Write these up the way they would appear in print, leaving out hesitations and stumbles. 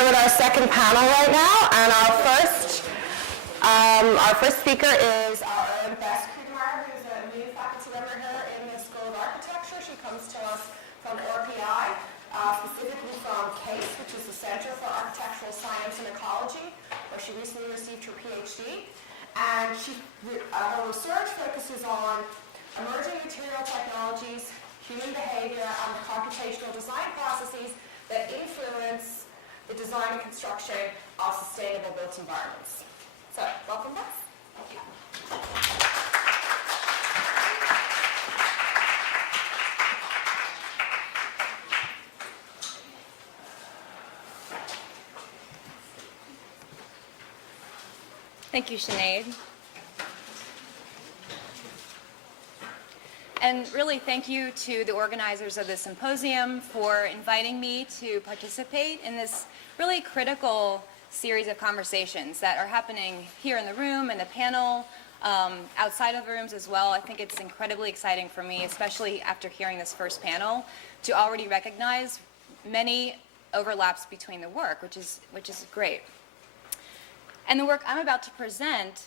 started with our second panel right now, and our first speaker is our own Bess, who's a new faculty member here in the School of Architecture. She comes to us from RPI, specifically from CASE, which is the Center for Architectural Science and Ecology, where she recently received her PhD. And her research focuses on emerging material technologies, human behavior, and the computational design processes that influence the design and construction of sustainable built environments. So, welcome, Bess. Thank you. Thank you, Sinead. And really thank you to the organizers of the symposium for inviting me to participate in this really critical series of conversations that are happening here in the room and the panel, outside of the rooms as well. I think it's incredibly exciting for me, especially after hearing this first panel, to already recognize many overlaps between the work, which is great. And the work I'm about to present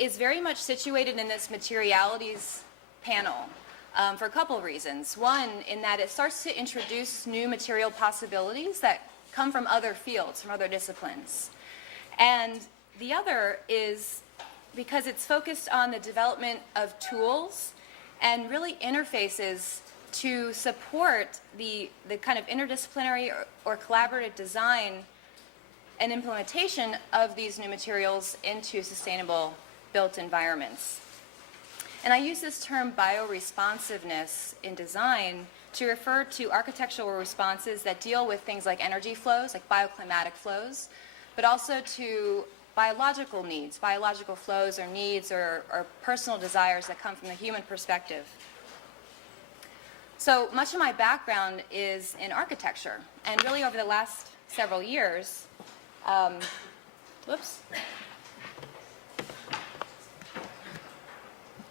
is very much situated in this materialities panel for a couple of reasons. One, in that it starts to introduce new material possibilities that come from other fields, from other disciplines. And the other is because it's focused on the development of tools and really interfaces to support the kind of interdisciplinary or collaborative design and implementation of these new materials into sustainable built environments. And I use this term bioresponsiveness in design to refer to architectural responses that deal with things like energy flows, like bioclimatic flows, but also to biological needs, biological flows or needs or personal desires that come from the human perspective. So much of my background is in architecture, and really over the last several years, whoops.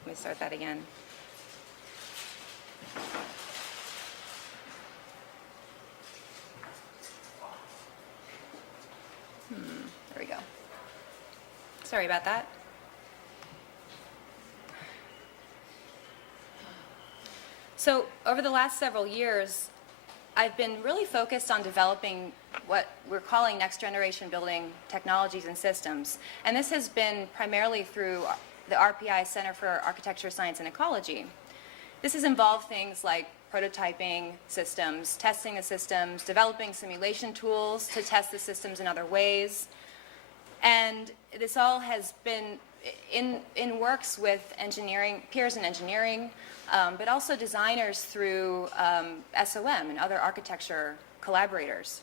Let me start that again. There we go. Sorry about that. So over the last several years, I've been really focused on developing what we're calling next generation building technologies and systems. And this has been primarily through the RPI Center for Architecture, Science, and Ecology. This has involved things like prototyping systems, testing the systems, developing simulation tools to test the systems in other ways. And this all has been in works with engineering, peers in engineering, but also designers through SOM and other architecture collaborators.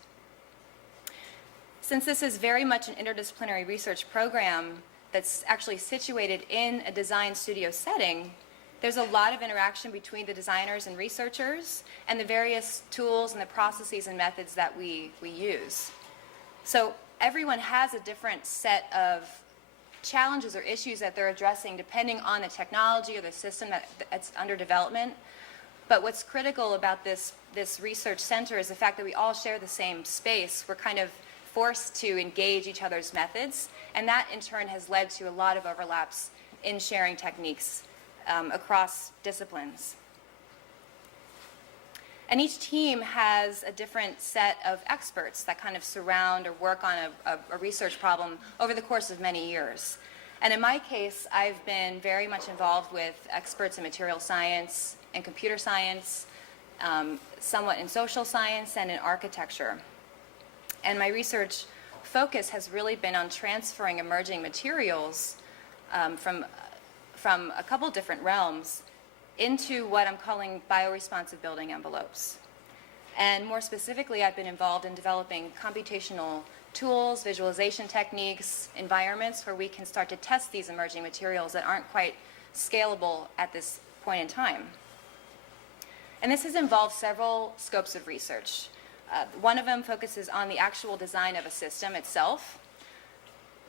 Since this is very much an interdisciplinary research program that's actually situated in a design studio setting, there's a lot of interaction between the designers and researchers and the various tools and the processes and methods that we use. So everyone has a different set of challenges or issues that they're addressing depending on the technology or the system that's under development. But what's critical about this research center is the fact that we all share the same space. We're kind of forced to engage each other's methods, and that in turn has led to a lot of overlaps in sharing techniques across disciplines. And each team has a different set of experts that kind of surround or work on a research problem over the course of many years. And in my case, I've been very much involved with experts in material science and computer science, somewhat in social science and in architecture. And my research focus has really been on transferring emerging materials from a couple different realms into what I'm calling bioresponsive building envelopes. And more specifically, I've been involved in developing computational tools, visualization techniques, environments where we can start to test these emerging materials that aren't quite scalable at this point in time. And this has involved several scopes of research. One of them focuses on the actual design of a system itself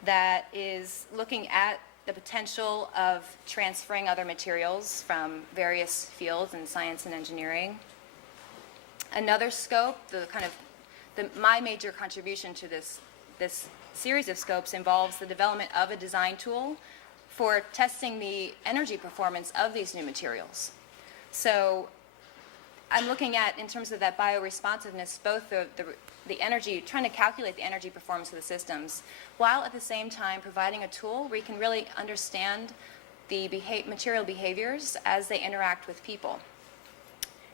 that is looking at the potential of transferring other materials from various fields in science and engineering. Another scope, the my major contribution to this series of scopes involves the development of a design tool for testing the energy performance of these new materials. So I'm looking at, in terms of that bioresponsiveness, both the energy, trying to calculate the energy performance of the systems, while at the same time providing a tool where you can really understand the material behaviors as they interact with people,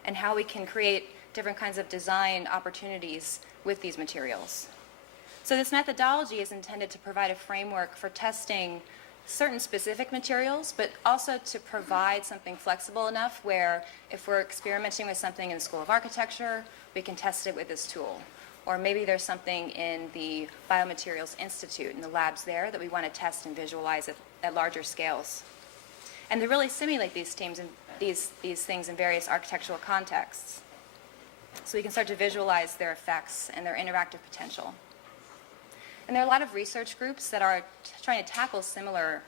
and how we can create different kinds of design opportunities with these materials. So this methodology is intended to provide a framework for testing certain specific materials, but also to provide something flexible enough where if we're experimenting with something in the School of Architecture, we can test it with this tool. Or maybe there's something in the Biomaterials Institute, in the labs there, that we want to test and visualize at larger scales. And to really simulate these things in various architectural contexts, so we can start to visualize their effects and their interactive potential. And there are a lot of research groups that are trying to tackle similar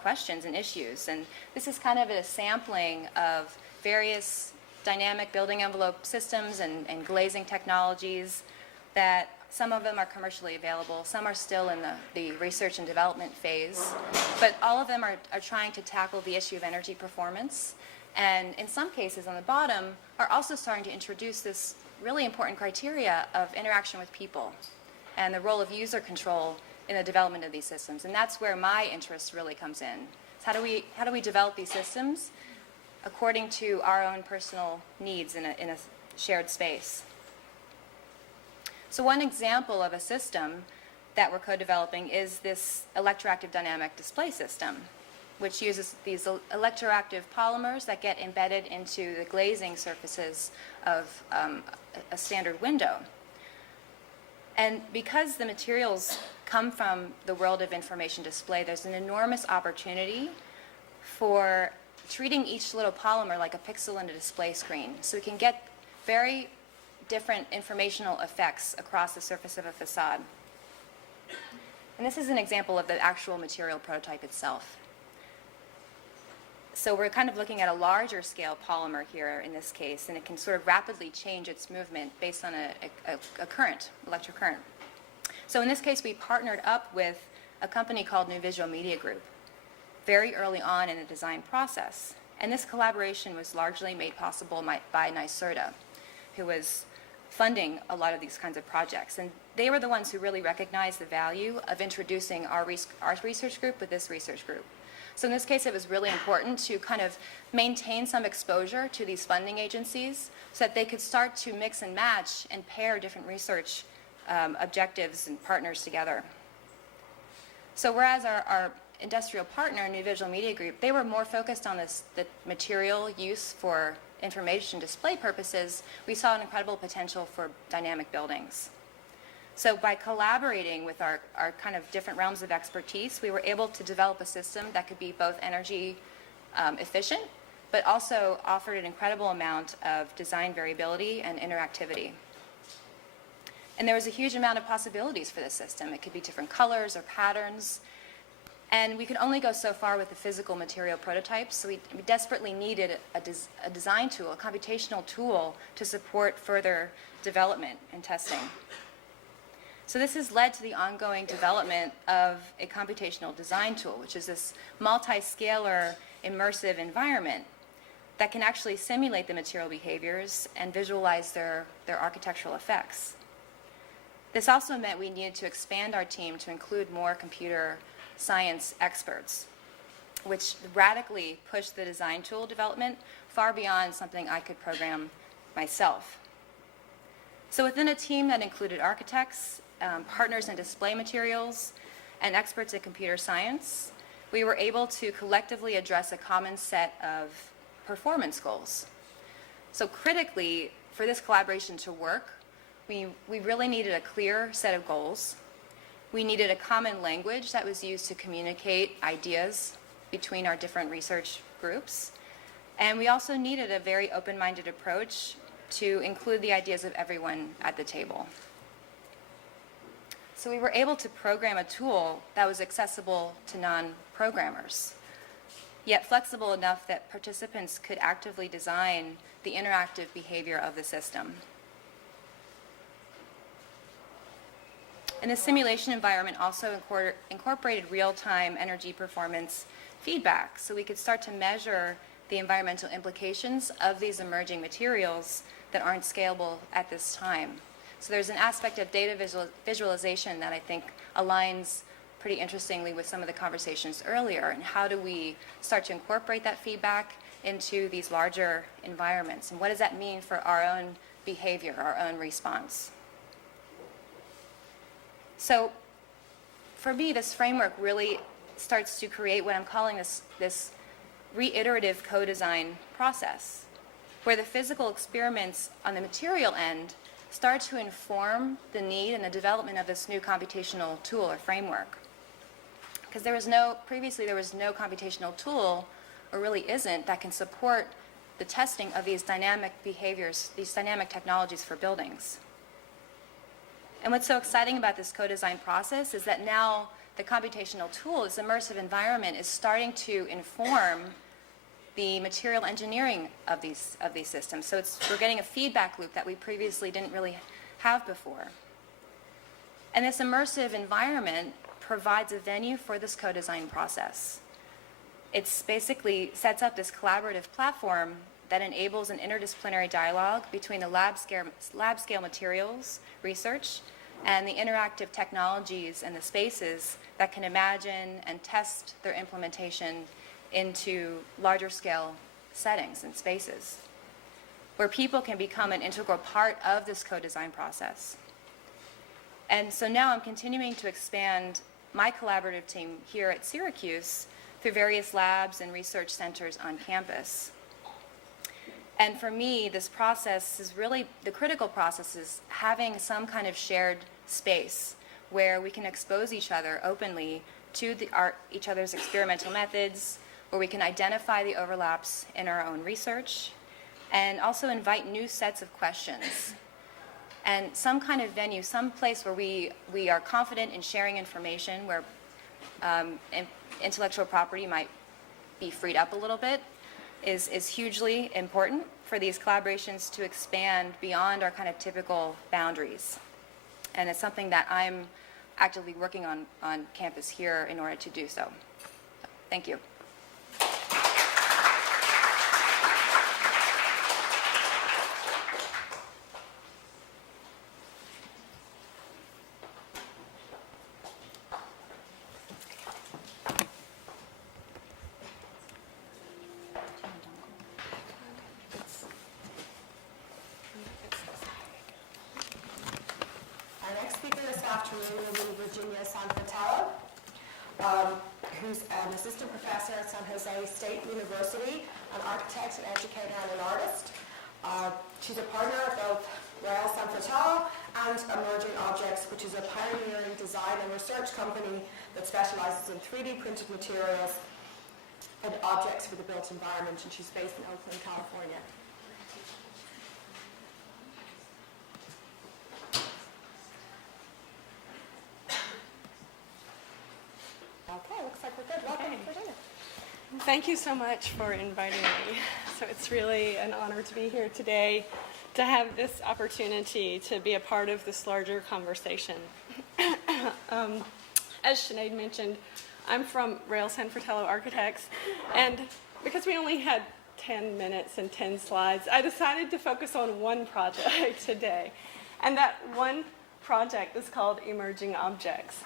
questions and issues. And this is kind of a sampling of various dynamic building envelope systems and glazing technologies that some of them are commercially available, some are still in the research and development phase, but all of them are trying to tackle the issue of energy performance. And in some cases on the bottom are also starting to introduce this really important criteria of interaction with people and the role of user control in the development of these systems. And that's where my interest really comes in. It's how do we develop these systems according to our own personal needs in a shared space? So one example of a system that we're co-developing is this electroactive dynamic display system, which uses these electroactive polymers that get embedded into the glazing surfaces of a standard window. And because the materials come from the world of information display, there's an enormous opportunity for treating each little polymer like a pixel in a display screen. So we can get very different informational effects across the surface of a facade. And this is an example of the actual material prototype itself. So we're kind of looking at a larger scale polymer here in this case, and it can sort of rapidly change its movement based on a current, electric current. So in this case, we partnered up with a company called New Visual Media Group very early on in the design process. And this collaboration was largely made possible by NYSERDA, who was funding a lot of these kinds of projects. And they were the ones who really recognized the value of introducing our research group with this research group. So in this case, it was really important to kind of maintain some exposure to these funding agencies so that they could start to mix and match and pair different research objectives and partners together. So whereas our industrial partner, New Visual Media Group, they were more focused on the material use for information display purposes, we saw an incredible potential for dynamic buildings. So by collaborating with our kind of different realms of expertise, we were able to develop a system that could be both energy efficient, but also offered an incredible amount of design variability and interactivity. And there was a huge amount of possibilities for this system. It could be different colors or patterns. And we could only go so far with the physical material prototypes, so we desperately needed a design tool, a computational tool to support further development and testing. So this has led to the ongoing development of a computational design tool, which is this multi-scalar immersive environment that can actually simulate the material behaviors and visualize their architectural effects. This also meant we needed to expand our team to include more computer science experts, which radically pushed the design tool development far beyond something I could program myself. So within a team that included architects, partners in display materials, and experts in computer science, we were able to collectively address a common set of performance goals. So critically, for this collaboration to work, we really needed a clear set of goals. We needed a common language that was used to communicate ideas between our different research groups. And we also needed a very open-minded approach to include the ideas of everyone at the table. So we were able to program a tool that was accessible to non-programmers, yet flexible enough that participants could actively design the interactive behavior of the system. And the simulation environment also incorporated real-time energy performance feedback, so we could start to measure the environmental implications of these emerging materials that aren't scalable at this time. So there's an aspect of data visualization that I think aligns pretty interestingly with some of the conversations earlier, and how do we start to incorporate that feedback into these larger environments, and what does that mean for our own behavior, our own response? So for me, this framework really starts to create what I'm calling this reiterative co-design process, where the physical experiments on the material end start to inform the need and the development of this new computational tool or framework. Because previously there was no computational tool, or really isn't, that can support the testing of these dynamic behaviors, these dynamic technologies for buildings. And what's so exciting about this co-design process is that now the computational tool, this immersive environment, is starting to inform the material engineering of these systems. So we're getting a feedback loop that we previously didn't really have before. And this immersive environment provides a venue for this co-design process. It basically sets up this collaborative platform that enables an interdisciplinary dialogue between the lab scale materials research and the interactive technologies and the spaces that can imagine and test their implementation into larger scale settings and spaces, where people can become an integral part of this co-design process. And so now I'm continuing to expand my collaborative team here at Syracuse through various labs and research centers on campus. And for me, this process is really, the critical process is having some kind of shared space where we can expose each other openly to each other's experimental methods, where we can identify the overlaps in our own research, and also invite new sets of questions. And some kind of venue, some place where we are confident in sharing information, where intellectual property might be freed up a little bit, is hugely important for these collaborations to expand beyond our kind of typical boundaries. And it's something that I'm actively working on campus here in order to do so. Thank you. Fratello, who's an assistant professor at San Jose State University, an architect, an educator, and an artist. She's a partner of both Royal San Fratello and Emerging Objects, which is a pioneering design and research company that specializes in 3D printed materials and objects for the built environment, and she's based in Oakland, California. Okay, looks like we're good. Welcome, Virginia. Thank you so much for inviting me. So it's really an honor to be here today, to have this opportunity to be a part of this larger conversation. As Sinead mentioned, I'm from Rail San Fratello Architects, and because we only had 10 minutes and 10 slides, I decided to focus on one project today. And that one project is called Emerging Objects.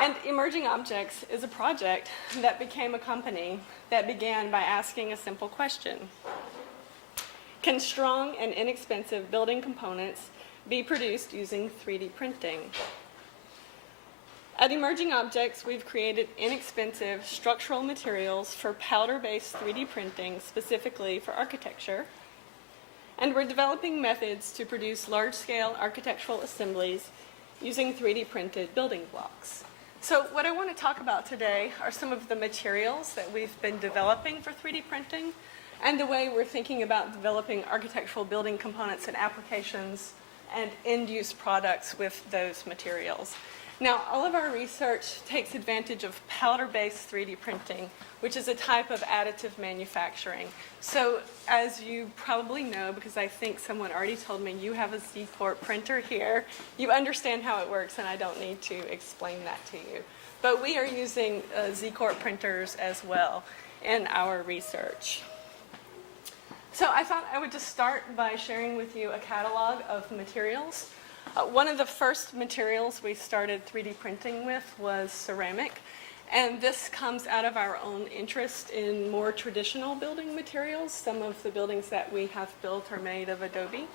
And Emerging Objects is a project that became a company that began by asking a simple question. Can strong and inexpensive building components be produced using 3D printing? At Emerging Objects, we've created inexpensive structural materials for powder-based 3D printing, specifically for architecture. And we're developing methods to produce large-scale architectural assemblies using 3D printed building blocks. So what I want to talk about today are some of the materials that we've been developing for 3D printing and the way we're thinking about developing architectural building components and applications and end-use products with those materials. Now, all of our research takes advantage of powder-based 3D printing, which is a type of additive manufacturing. So as you probably know, because I think someone already told me, you have a Z-Corp printer here. You understand how it works, and I don't need to explain that to you. But we are using Z-Corp printers as well in our research. So I thought I would just start by sharing with you a catalog of materials. One of the first materials we started 3D printing with was ceramic, and this comes out of our own interest in more traditional building materials. Some of the buildings that we have built are made of adobe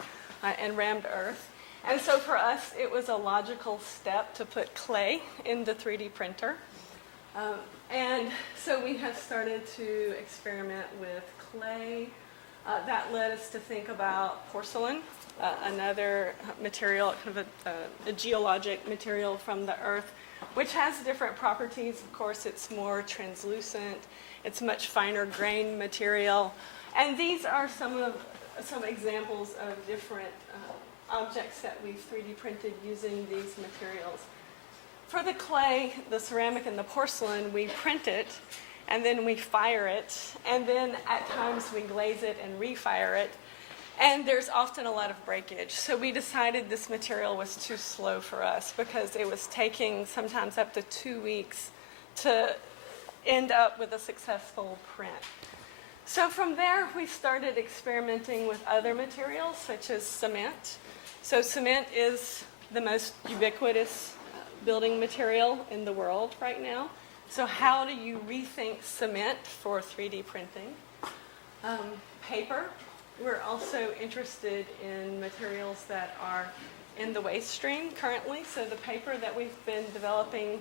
and rammed earth. And so for us, it was a logical step to put clay in the 3D printer. And so we have started to experiment with clay. That led us to think about porcelain, another material, kind of a geologic material from the earth, which has different properties. Of course, it's more translucent, it's much finer grained material. And these are some examples of different objects that we've 3D printed using these materials. For the clay, the ceramic, and the porcelain, we print it, and then we fire it, and then at times we glaze it and refire it, and there's often a lot of breakage. So we decided this material was too slow for us because it was taking sometimes up to 2 weeks to end up with a successful print. So from there, we started experimenting with other materials, such as cement. So cement is the most ubiquitous building material in the world right now. So how do you rethink cement for 3D printing? Paper. We're also interested in materials that are in the waste stream currently. So the paper that we've been developing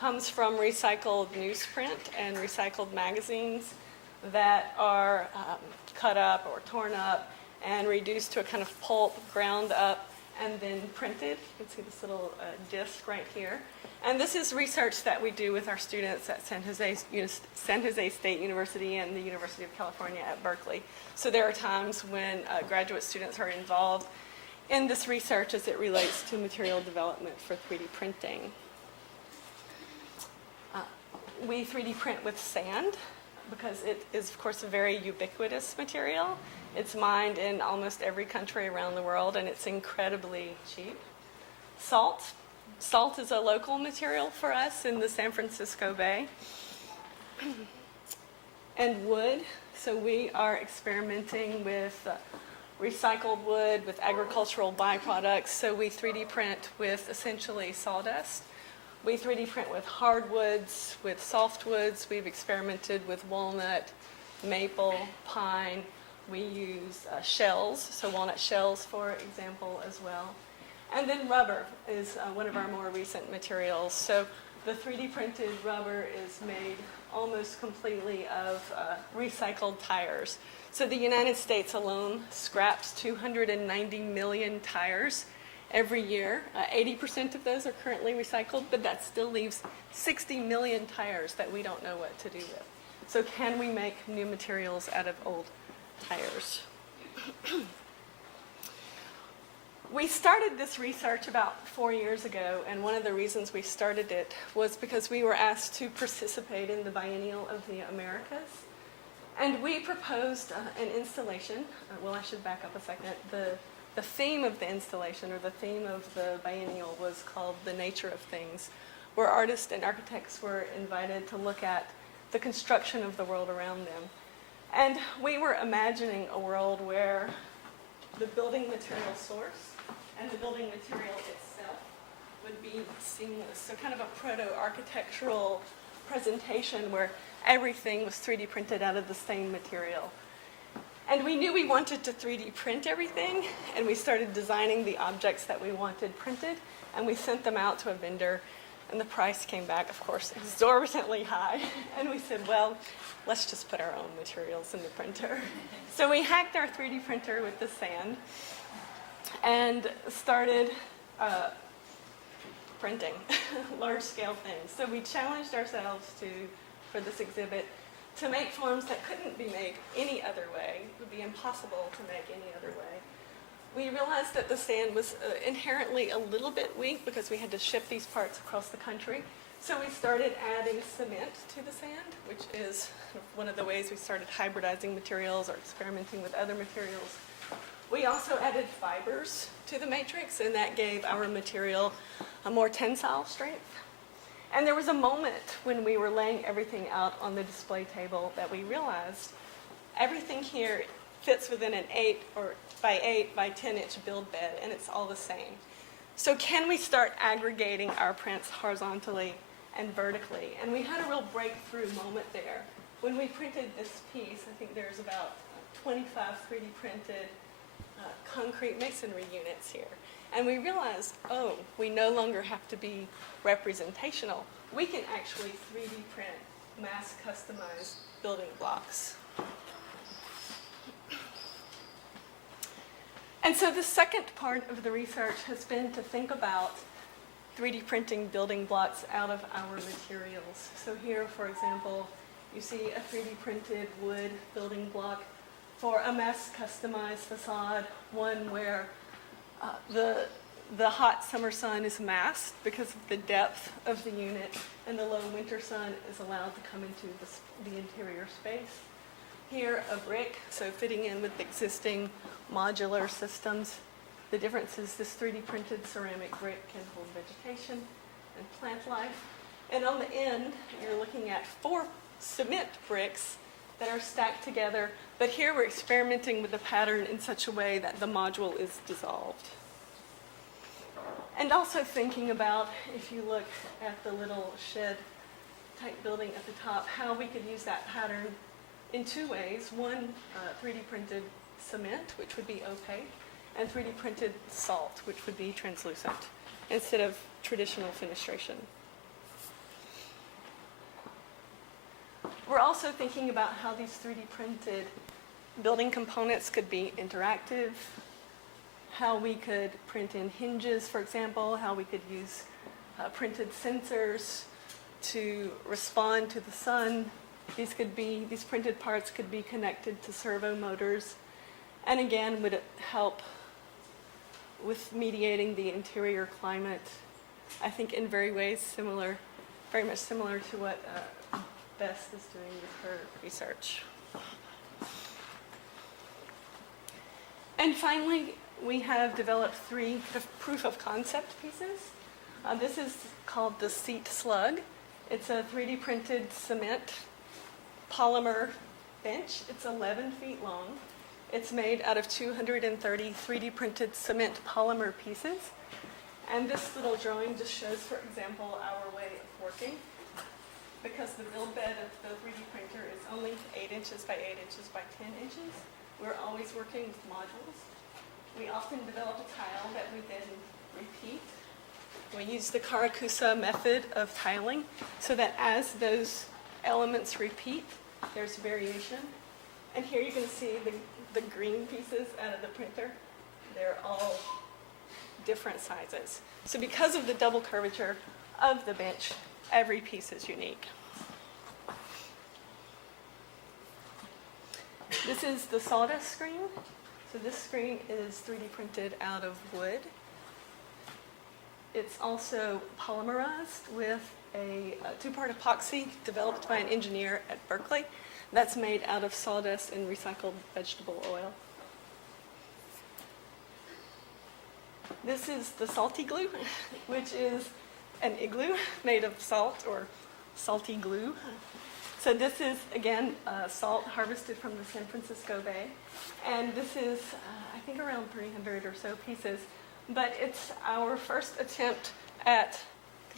comes from recycled newsprint and recycled magazines that are cut up or torn up and reduced to a kind of pulp, ground up, and then printed. You can see this little disc right here. And this is research that we do with our students at San Jose State University and the University of California at Berkeley. So there are times when graduate students are involved in this research as it relates to material development for 3D printing. We 3D print with sand because it is, of course, a very ubiquitous material. It's mined in almost every country around the world, and it's incredibly cheap. Salt. Salt is a local material for us in the San Francisco Bay. And wood. So we are experimenting with recycled wood, with agricultural byproducts. So we 3D print with essentially sawdust. We 3D print with hardwoods, with softwoods. We've experimented with walnut, maple, pine. We use shells, so walnut shells, for example, as well. And then rubber is one of our more recent materials. So the 3D printed rubber is made almost completely of recycled tires. So the United States alone scraps 290 million tires every year. 80% of those are currently recycled, but that still leaves 60 million tires that we don't know what to do with. So can we make new materials out of old tires? We started this research about 4 years ago, and one of the reasons we started it was because we were asked to participate in the Biennial of the Americas. And we proposed an installation. Well, I should back up a second. The theme of the installation, or the theme of the biennial, was called The Nature of Things, where artists and architects were invited to look at the construction of the world around them. And we were imagining a world where the building material source and the building material itself would be seamless. So kind of a proto-architectural presentation where everything was 3D printed out of the same material. And we knew we wanted to 3D print everything, and we started designing the objects that we wanted printed, and we sent them out to a vendor, and the price came back, of course, exorbitantly high. And we said, well, let's just put our own materials in the printer. So we hacked our 3D printer with the sand and started printing large-scale things. So we challenged ourselves for this exhibit, to make forms that couldn't be made any other way. It would be impossible to make any other way. we realized that the sand was inherently a little bit weak because we had to ship these parts across the country. So we started adding cement to the sand, which is one of the ways we started hybridizing materials or experimenting with other materials. We also added fibers to the matrix, and that gave our material a more tensile strength. And there was a moment when we were laying everything out on the display table that we realized everything here fits within an 8 by 10 inch build bed, and it's all the same. So can we start aggregating our prints horizontally and vertically? And we had a real breakthrough moment there. When we printed this piece, I think there's about 25 3D printed concrete masonry units here. And we realized, oh, we no longer have to be representational. We can actually 3D print mass customized building blocks. And so the second part of the research has been to think about 3D printing building blocks out of our materials. So here, for example, you see a 3D printed wood building block for a mass customized facade, one where the hot summer sun is masked because of the depth of the unit, and the low winter sun is allowed to come into the interior space. Here, a brick, so fitting in with existing modular systems. The difference is this 3D printed ceramic brick can hold vegetation and plant life. And on the end, you're looking at 4 cement bricks that are stacked together, but here we're experimenting with the pattern in such a way that the module is dissolved. And also thinking about, if you look at the little shed type building at the top, how we could use that pattern in 2 ways. One, 3D printed cement, which would be opaque, and 3D printed salt, which would be translucent, instead of traditional fenestration. We're also thinking about how these 3D printed building components could be interactive, how we could print in hinges, for example, how we could use printed sensors to respond to the sun. These printed parts could be connected to servo motors, and again, would it help with mediating the interior climate, I think in very much similar to what Bess is doing with her research. And finally, we have developed 3 proof of concept pieces. This is called the seat slug. It's a 3D printed cement polymer bench. It's 11 feet long. It's made out of 230 3D printed cement polymer pieces. And this little drawing just shows, for example, our way of working. Because the build bed of the 3D printer is only 8 inches by 8 inches by 10 inches, we're always working with modules. We often develop a tile that we then repeat. We use the Karakusa method of tiling so that as those elements repeat, there's variation. And here you can see the green pieces out of the printer. They're all different sizes. So because of the double curvature of the bench, every piece is unique. This is the Solidus Screen. So this screen is 3D printed out of wood. It's also polymerized with a 2-part epoxy developed by an engineer at Berkeley that's made out of sawdust and recycled vegetable oil. This is the salty glue, which is an igloo made of salt or salty glue. So this is, again, salt harvested from the San Francisco Bay. And this is, I think, around 300 or so pieces. But it's our first attempt at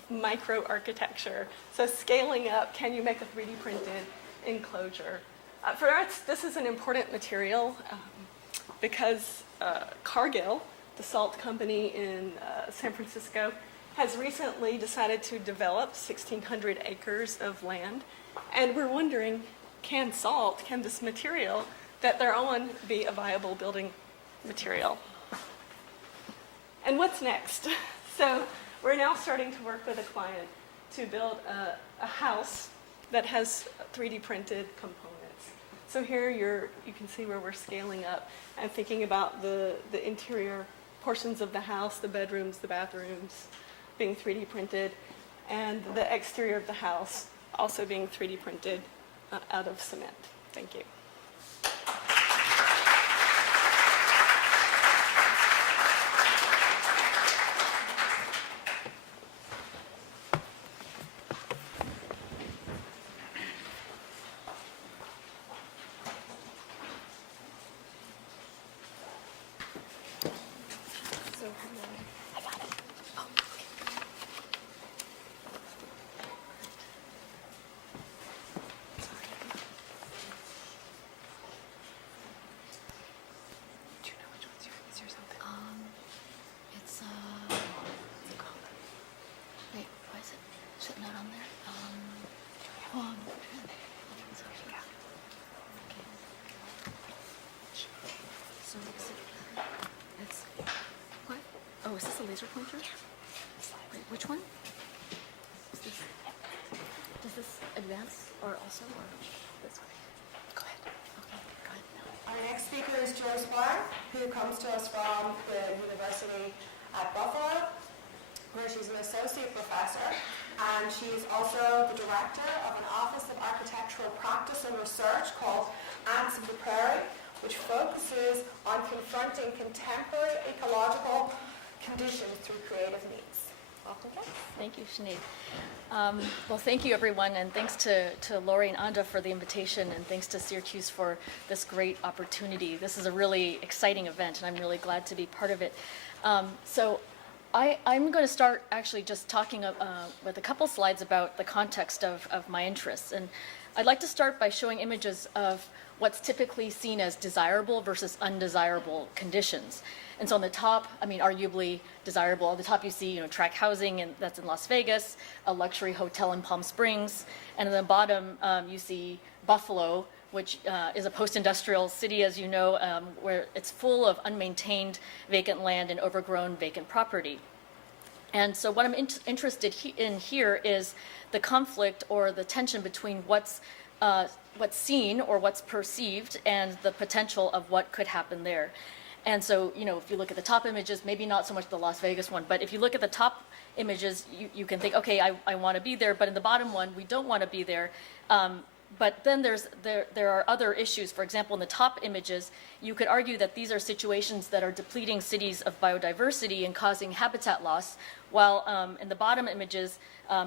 micro-architecture. So scaling up, can you make a 3D printed enclosure? For us, this is an important material because Cargill, the salt company in San Francisco, has recently decided to develop 1,600 acres of land. And we're wondering, can this material that they're on be a viable building material? And what's next? So we're now starting to work with a client to build a house that has 3D printed components. So here you can see where we're scaling up and thinking about the interior portions of the house, the bedrooms, the bathrooms being 3D printed, and the exterior of the house also being 3D printed out of cement. Thank you. It's what's it called? Wait, why is it not on there? Hwang. So it's what? Oh, is this a laser pointer? Wait, which one? Is this, does this advance or also or this way? Go ahead. Okay, go ahead. Our next speaker is Joyce, who comes to us from the University at Buffalo, where she's an associate professor, and she's also the director of an Office of Architectural Practice and Research called Ants of the Prairie, which focuses on confronting contemporary ecological conditions through creative means. Welcome, Joyce. Thank you, Sinead. Well, thank you, everyone, and thanks to Lori and Anda for the invitation, and thanks to Syracuse for this great opportunity. This is a really exciting event, and I'm really glad to be part of it. So I'm going to start actually just talking with a couple slides about the context of my interests. And I'd like to start by showing images of what's typically seen as desirable versus undesirable conditions. And so on the top, I mean, arguably desirable. On the top you see, tract housing, and that's in Las Vegas, a luxury hotel in Palm Springs. And on the bottom, you see Buffalo, which is a post-industrial city, as you know, where it's full of unmaintained vacant land and overgrown vacant property. And so what I'm interested in here is the conflict or the tension between what's seen or what's perceived and the potential of what could happen there. And so, if you look at the top images, maybe not so much the Las Vegas one, but if you look at the top images, you can think, okay, I want to be there, but in the bottom one, we don't want to be there. But then there are other issues. For example, in the top images, you could argue that these are situations that are depleting cities of biodiversity and causing habitat loss, while in the bottom images,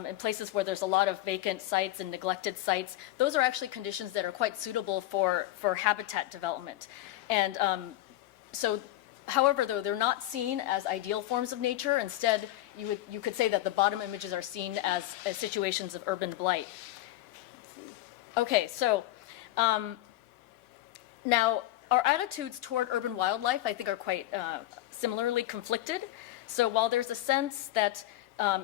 in places where there's a lot of vacant sites and neglected sites, those are actually conditions that are quite suitable for habitat development. And so, however, though, they're not seen as ideal forms of nature. Instead, you could say that the bottom images are seen as situations of urban blight. Okay, so now our attitudes toward urban wildlife, I think, are quite similarly conflicted. So while there's a sense that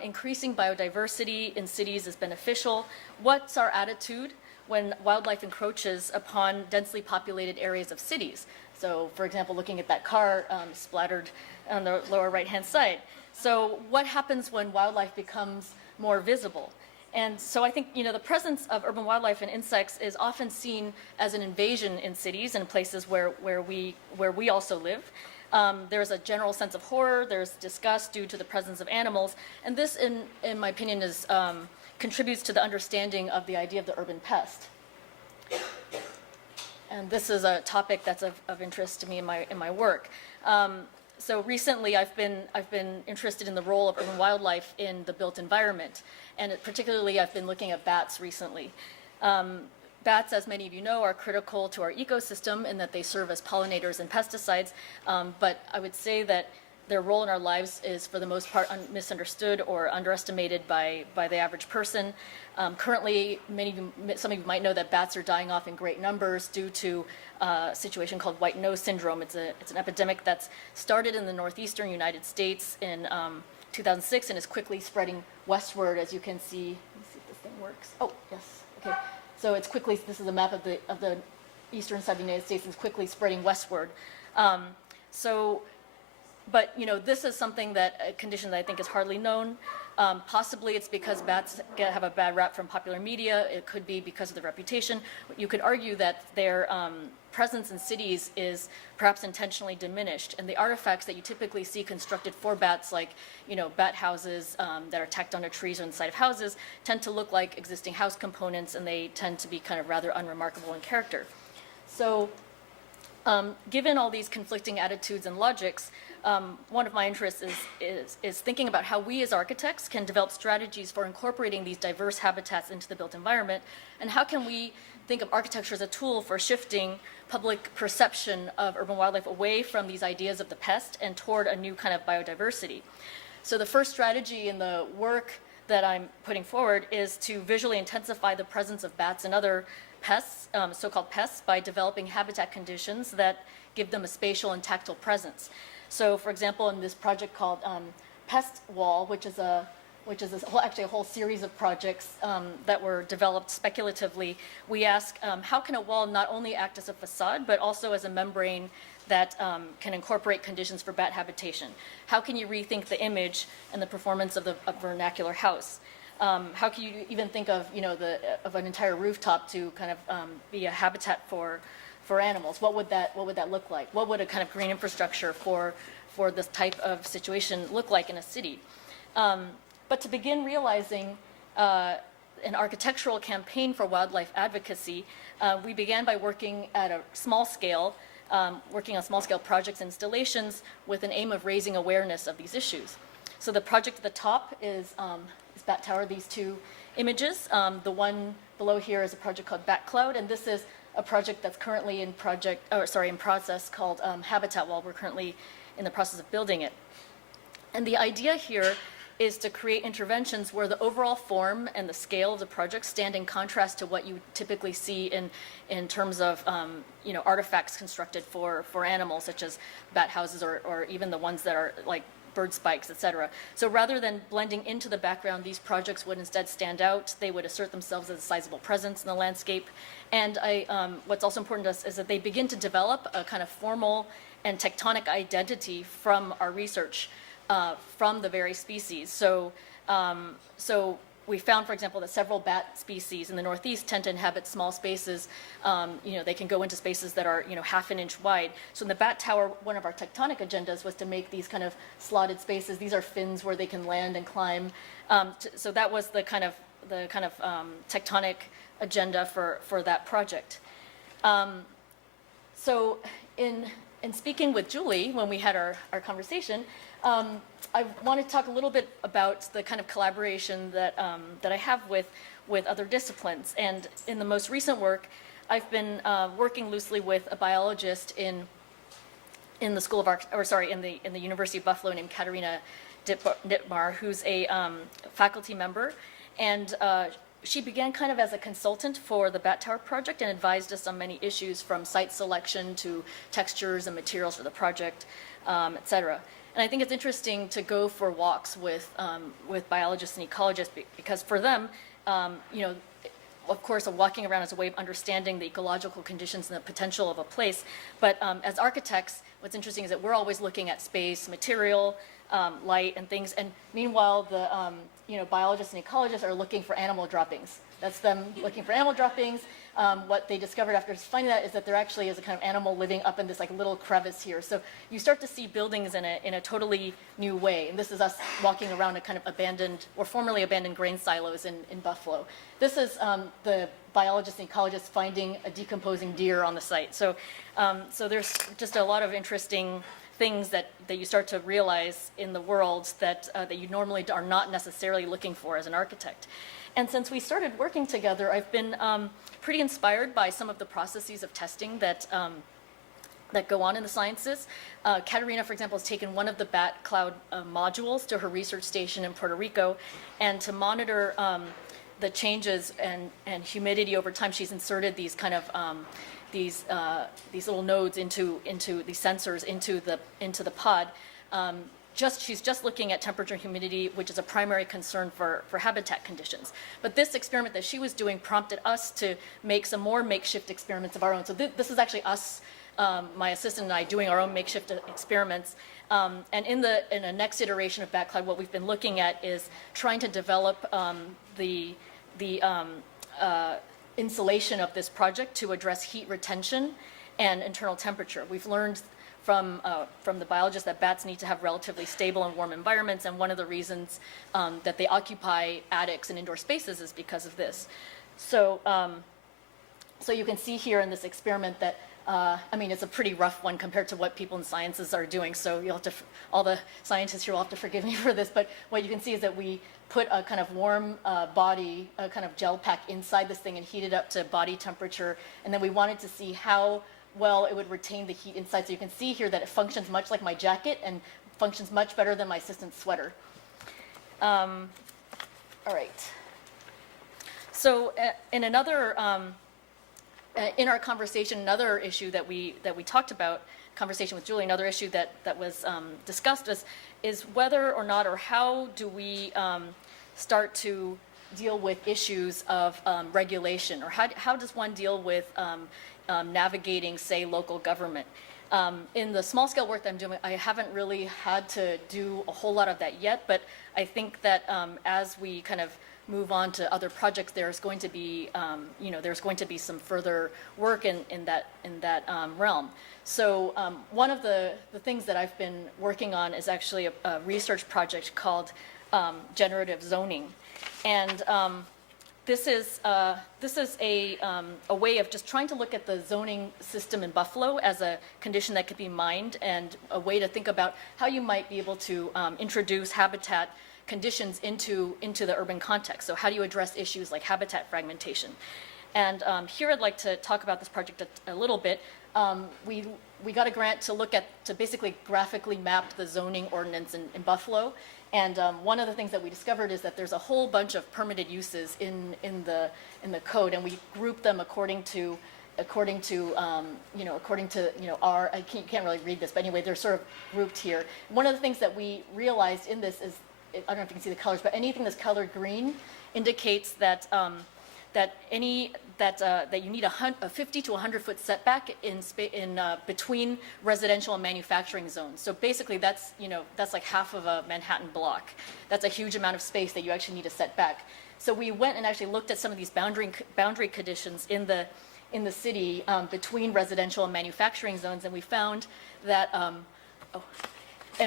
increasing biodiversity in cities is beneficial, what's our attitude when wildlife encroaches upon densely populated areas of cities? So, for example, looking at that car splattered on the lower right-hand side. So what happens when wildlife becomes more visible? And so I think, the presence of urban wildlife and insects is often seen as an invasion in cities and places where we also live. There's a general sense of horror, there's disgust due to the presence of animals, and this, in my opinion, contributes to the understanding of the idea of the urban pest. And this is a topic that's of interest to me in my work. So recently, I've been interested in the role of urban wildlife in the built environment, and particularly I've been looking at bats recently. Bats, as many of you know, are critical to our ecosystem in that they serve as pollinators and pesticides, but I would say that their role in our lives is, for the most part, misunderstood or underestimated by the average person. Currently, some of you might know that bats are dying off in great numbers due to a situation called white nose syndrome. It's an epidemic that's started in the northeastern United States in 2006 and is quickly spreading westward, as you can see. Let me see if this thing works. Oh, yes. Okay. So this is a map of the eastern side of the United States, and it's quickly spreading westward. But this is a condition that I think is hardly known. Possibly it's because bats have a bad rap from popular media. It could be because of the reputation. You could argue that their presence in cities is perhaps intentionally diminished, and the artifacts that you typically see constructed for bats, like bat houses that are tacked onto trees or inside of houses, tend to look like existing house components, and they tend to be kind of rather unremarkable in character. So given all these conflicting attitudes and logics, one of my interests is thinking about how we as architects can develop strategies for incorporating these diverse habitats into the built environment, and how can we think of architecture as a tool for shifting public perception of urban wildlife away from these ideas of the pest and toward a new kind of biodiversity. So the first strategy in the work that I'm putting forward is to visually intensify the presence of bats and other pests, so-called pests, by developing habitat conditions that give them a spatial and tactile presence. So, for example, in this project called Pest Wall, which is actually a whole series of projects that were developed speculatively, we ask how can a wall not only act as a facade, but also as a membrane that can incorporate conditions for bat habitation? How can you rethink the image and the performance of a vernacular house? How can you even think of of an entire rooftop to kind of be a habitat for animals? What would that look like? What would a kind of green infrastructure for this type of situation look like in a city? But to begin realizing an architectural campaign for wildlife advocacy, we began by working at a small scale, working on small scale projects and installations with an aim of raising awareness of these issues. So the project at the top is Bat Tower, these two images. The one below here is a project called Bat Cloud, and this is a project that's currently in process called Habitat Wall. We're currently in the process of building it. And the idea here is to create interventions where the overall form and the scale of the project stand in contrast to what you typically see in terms of artifacts constructed for animals, such as bat houses or even the ones that are like bird spikes, etc. So rather than blending into the background, these projects would instead stand out. They would assert themselves as a sizable presence in the landscape. And what's also important to us is that they begin to develop a kind of formal and tectonic identity from our research, from the various species. So we found, for example, that several bat species in the Northeast tend to inhabit small spaces. They can go into spaces that are, half an inch wide. So in the Bat Tower, one of our tectonic agendas was to make these kind of slotted spaces. These are fins where they can land and climb. So that was the kind of tectonic agenda for that project. So in speaking with Julie, when we had our conversation, I want to talk a little bit about the kind of collaboration that I have with other disciplines. And in the most recent work, I've been working loosely with a biologist in the School of in the University of Buffalo named Katarina Dittmar, who's a faculty member, and she began kind of as a consultant for the Bat Tower project and advised us on many issues from site selection to textures and materials for the project, et cetera. And I think it's interesting to go for walks with biologists and ecologists because for them, of course, walking around is a way of understanding the ecological conditions and the potential of a place. But as architects, what's interesting is that we're always looking at space, material, light, and things. And meanwhile, the biologists and ecologists are looking for animal droppings. That's them looking for animal droppings. What they discovered after finding that is that there actually is a kind of animal living up in this like little crevice here. So you start to see buildings in a totally new way. And this is us walking around a kind of abandoned or formerly abandoned grain silos in Buffalo. This is the biologists and ecologists finding a decomposing deer on the site. So there's just a lot of interesting things that you start to realize in the world that you normally are not necessarily looking for as an architect. And since we started working together, I've been pretty inspired by some of the processes of testing that go on in the sciences. Katarina, for example, has taken one of the Bat Cloud modules to her research station in Puerto Rico, and to monitor the changes and humidity over time, she's inserted these kind of these little nodes into these sensors into the pod. She's just looking at temperature and humidity, which is a primary concern for habitat conditions. But this experiment that she was doing prompted us to make some more makeshift experiments of our own. So this is actually us my assistant and I doing our own makeshift experiments. And in a next iteration of Backcloud, what we've been looking at is trying to develop the insulation of this project to address heat retention and internal temperature. We've learned from the biologists that bats need to have relatively stable and warm environments, and one of the reasons that they occupy attics and indoor spaces is because of this. So, so you can see here in this experiment that, I mean, it's a pretty rough one compared to what people in sciences are doing, so you'll have to, all the scientists here will have to forgive me for this, but what you can see is that we put a kind of warm body, a kind of gel pack inside this thing and heat it up to body temperature, and then we wanted to see how well it would retain the heat inside. So you can see here that it functions much like my jacket and functions much better than my assistant's sweater. All right. So in another, in our conversation, another issue that we talked about, conversation with Julie, another issue that was discussed is whether or not, or how do we start to deal with issues of regulation, or how does one deal with navigating, say, local government. In the small scale work that I'm doing, I haven't really had to do a whole lot of that yet, but I think that as we kind of move on to other projects, there's going to be, there's going to be some further work in that realm. So one of the things that I've been working on is actually a research project called generative zoning, and this is a way of just trying to look at the zoning system in Buffalo as a condition that could be mined, and a way to think about how you might be able to introduce habitat conditions into the urban context. So how do you address issues like habitat fragmentation? And here I'd like to talk about this project a little bit. We got a grant to basically graphically map the zoning ordinance in Buffalo. And one of the things that we discovered is that there's a whole bunch of permitted uses in the code, and we group them according to our, you can't really read this, but anyway, they're sort of grouped here. One of the things that we realized in this is, I don't know if you can see the colors, but anything that's colored green indicates that that you need a 50 to 100 foot setback in between residential and manufacturing zones. So basically, that's like half of a Manhattan block. That's a huge amount of space that you actually need to set back. So we went and actually looked at some of these boundary conditions in the city between residential and manufacturing zones, and we found that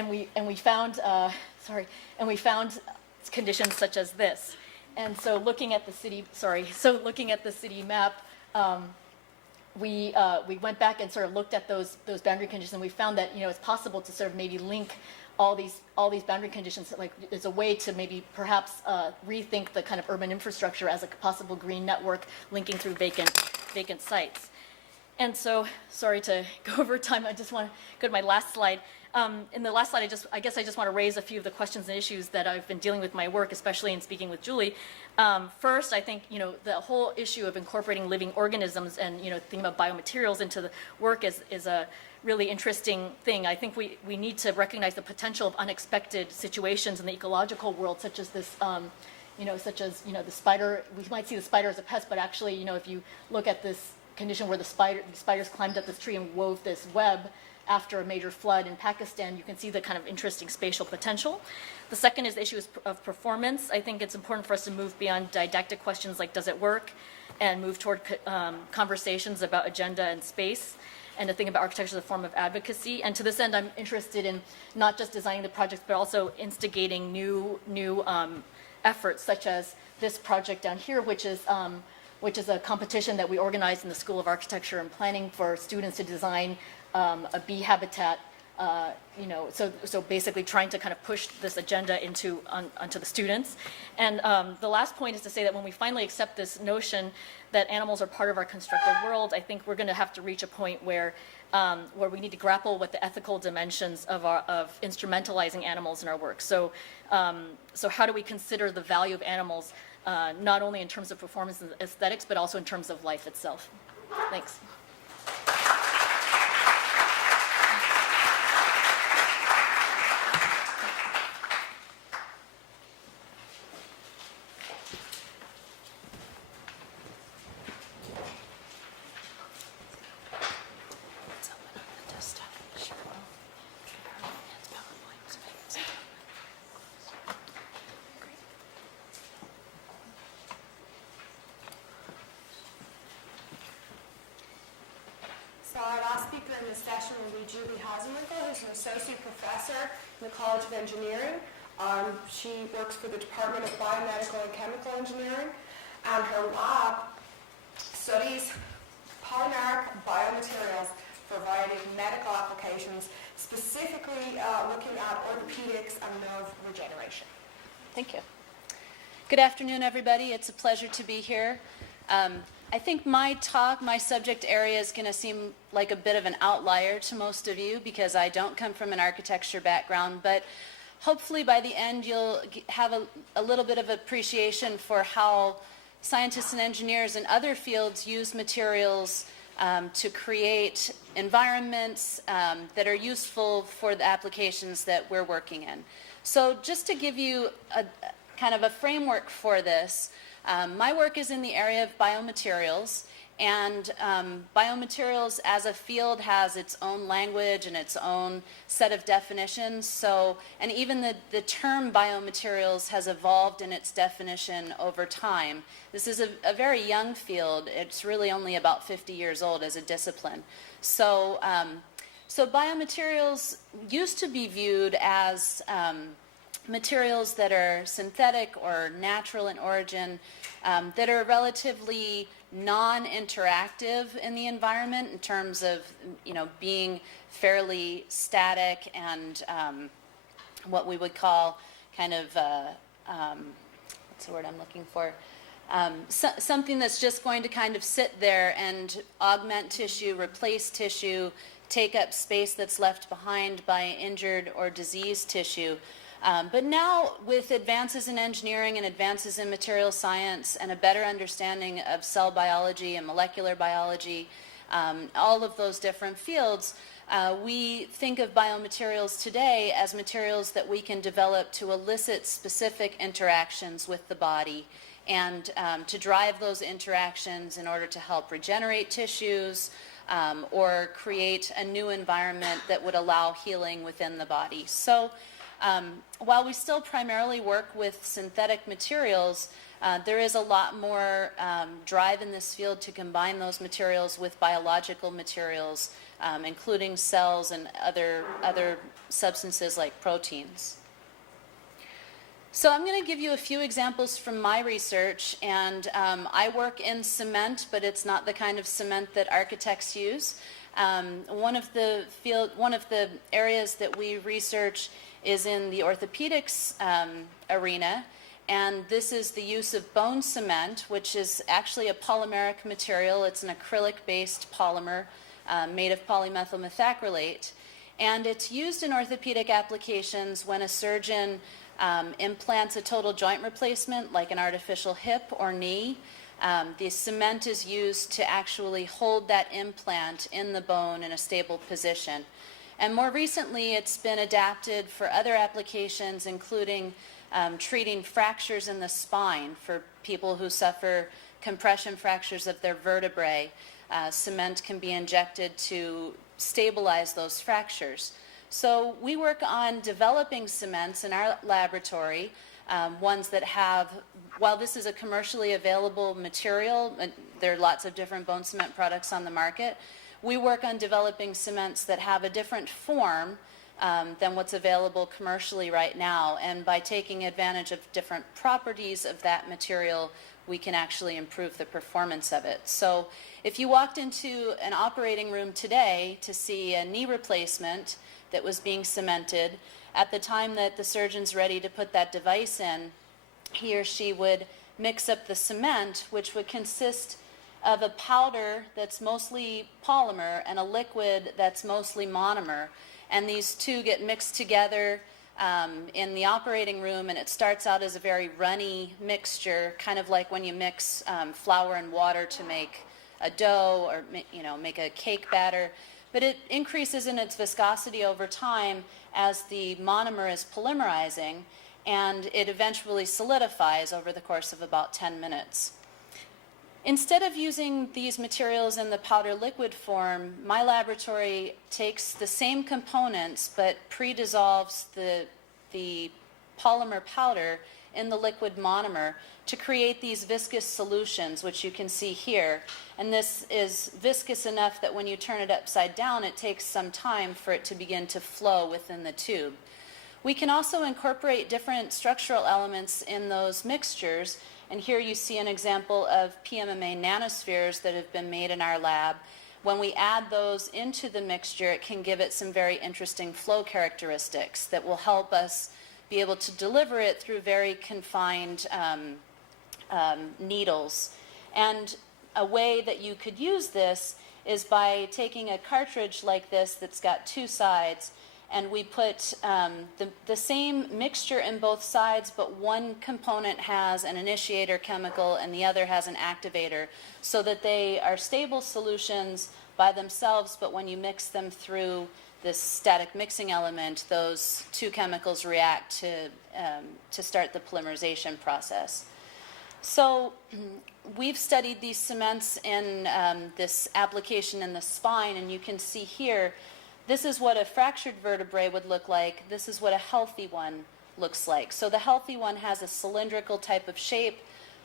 we found conditions such as this. And so looking at the city map, we went back and sort of looked at those boundary conditions, and we found that it's possible to sort of maybe link all these boundary conditions, like as a way to maybe perhaps rethink the kind of urban infrastructure as a possible green network linking through vacant sites. And so, sorry to go over time, I just want to go to my last slide. In the last slide, I guess I just want to raise a few of the questions and issues that I've been dealing with my work, especially in speaking with Julie. First, I think the whole issue of incorporating living organisms and thinking about biomaterials into the work is a really interesting thing. I think we need to recognize the potential of unexpected situations in the ecological world, such as this. The spider. We might see the spider as a pest, but actually, if you look at this condition where the spiders climbed up this tree and wove this web after a major flood in Pakistan, you can see the kind of interesting spatial potential. The second is the issue of performance. I think it's important for us to move beyond didactic questions like does it work, and move toward conversations about agenda and space, and to think about architecture as a form of advocacy. And to this end, I'm interested in not just designing the projects, but also instigating new efforts, such as this project down here, which is a competition that we organized in the School of Architecture and Planning for students to design a bee habitat, so basically trying to kind of push this agenda onto the students. And the last point is to say that when we finally accept this notion that animals are part of our constructed world, I think we're going to have to reach a point where we need to grapple with the ethical dimensions of instrumentalizing animals in our work. So how do we consider the value of animals, not only in terms of performance and aesthetics, but also in terms of life itself? Thanks. speaker in this session will be Julie Hasenwinkel, who's an associate professor in the College of Engineering. She works for the Department of Biomedical and Chemical Engineering, and her lab studies polymeric biomaterials for a variety of medical applications, specifically looking at orthopedics and nerve regeneration. Thank you. Good afternoon, everybody. It's a pleasure to be here. I think my subject area is going to seem like a bit of an outlier to most of you because I don't come from an architecture background, but hopefully by the end you'll have a little bit of appreciation for how scientists and engineers in other fields use materials to create environments that are useful for the applications that we're working in. So just to give you a kind of a framework for this, my work is in the area of biomaterials, and biomaterials as a field has its own language and its own set of definitions. So, and even the term biomaterials has evolved in its definition over time. This is a very young field. It's really only about 50 years old as a discipline. So, so biomaterials used to be viewed as materials that are synthetic or natural in origin, that are relatively non-interactive in the environment in terms of, being fairly static and what we would call kind of, what's the word I'm looking for? Something that's just going to kind of sit there and augment tissue, replace tissue, take up space that's left behind by injured or diseased tissue. But now, with advances in engineering and advances in material science and a better understanding of cell biology and molecular biology, all of those different fields, we think of biomaterials today as materials that we can develop to elicit specific interactions with the body and to drive those interactions in order to help regenerate tissues or create a new environment that would allow healing within the body. So, while we still primarily work with synthetic materials, there is a lot more drive in this field to combine those materials with biological materials, including cells and other substances like proteins. So I'm going to give you a few examples from my research, and I work in cement, but it's not the kind of cement that architects use. One of the areas that we research is in the orthopedics arena, and this is the use of bone cement, which is actually a polymeric material. It's an acrylic-based polymer made of polymethyl methacrylate, and it's used in orthopedic applications when a surgeon implants a total joint replacement, like an artificial hip or knee. The cement is used to actually hold that implant in the bone in a stable position. And more recently, it's been adapted for other applications, including treating fractures in the spine for people who suffer compression fractures of their vertebrae. Cement can be injected to stabilize those fractures. So we work on developing cements in our laboratory, ones that have, while this is a commercially available material, there are lots of different bone cement products on the market, we work on developing cements that have a different form than what's available commercially right now. And by taking advantage of different properties of that material, we can actually improve the performance of it. So if you walked into an operating room today to see a knee replacement that was being cemented, at the time that the surgeon's ready to put that device in, he or she would mix up the cement, which would consist of a powder that's mostly polymer and a liquid that's mostly monomer. And these two get mixed together in the operating room, and it starts out as a very runny mixture, kind of like when you mix flour and water to make a dough or make a cake batter. But it increases in its viscosity over time as the monomer is polymerizing, and it eventually solidifies over the course of about 10 minutes. Instead of using these materials in the powder liquid form, my laboratory takes the same components but pre-dissolves the polymer powder in the liquid monomer to create these viscous solutions, which you can see here. And this is viscous enough that when you turn it upside down, it takes some time for it to begin to flow within the tube. We can also incorporate different structural elements in those mixtures. And here you see an example of PMMA nanospheres that have been made in our lab. When we add those into the mixture, it can give it some very interesting flow characteristics that will help us be able to deliver it through very confined needles. And a way that you could use this is by taking a cartridge like this that's got two sides, and we put the same mixture in both sides, but one component has an initiator chemical and the other has an activator, so that they are stable solutions by themselves, but when you mix them through this static mixing element, those two chemicals react to start the polymerization process. So we've studied these cements in this application in the spine, and you can see here, this is what a fractured vertebrae would look like. This is what a healthy one looks like. So the healthy one has a cylindrical type of shape.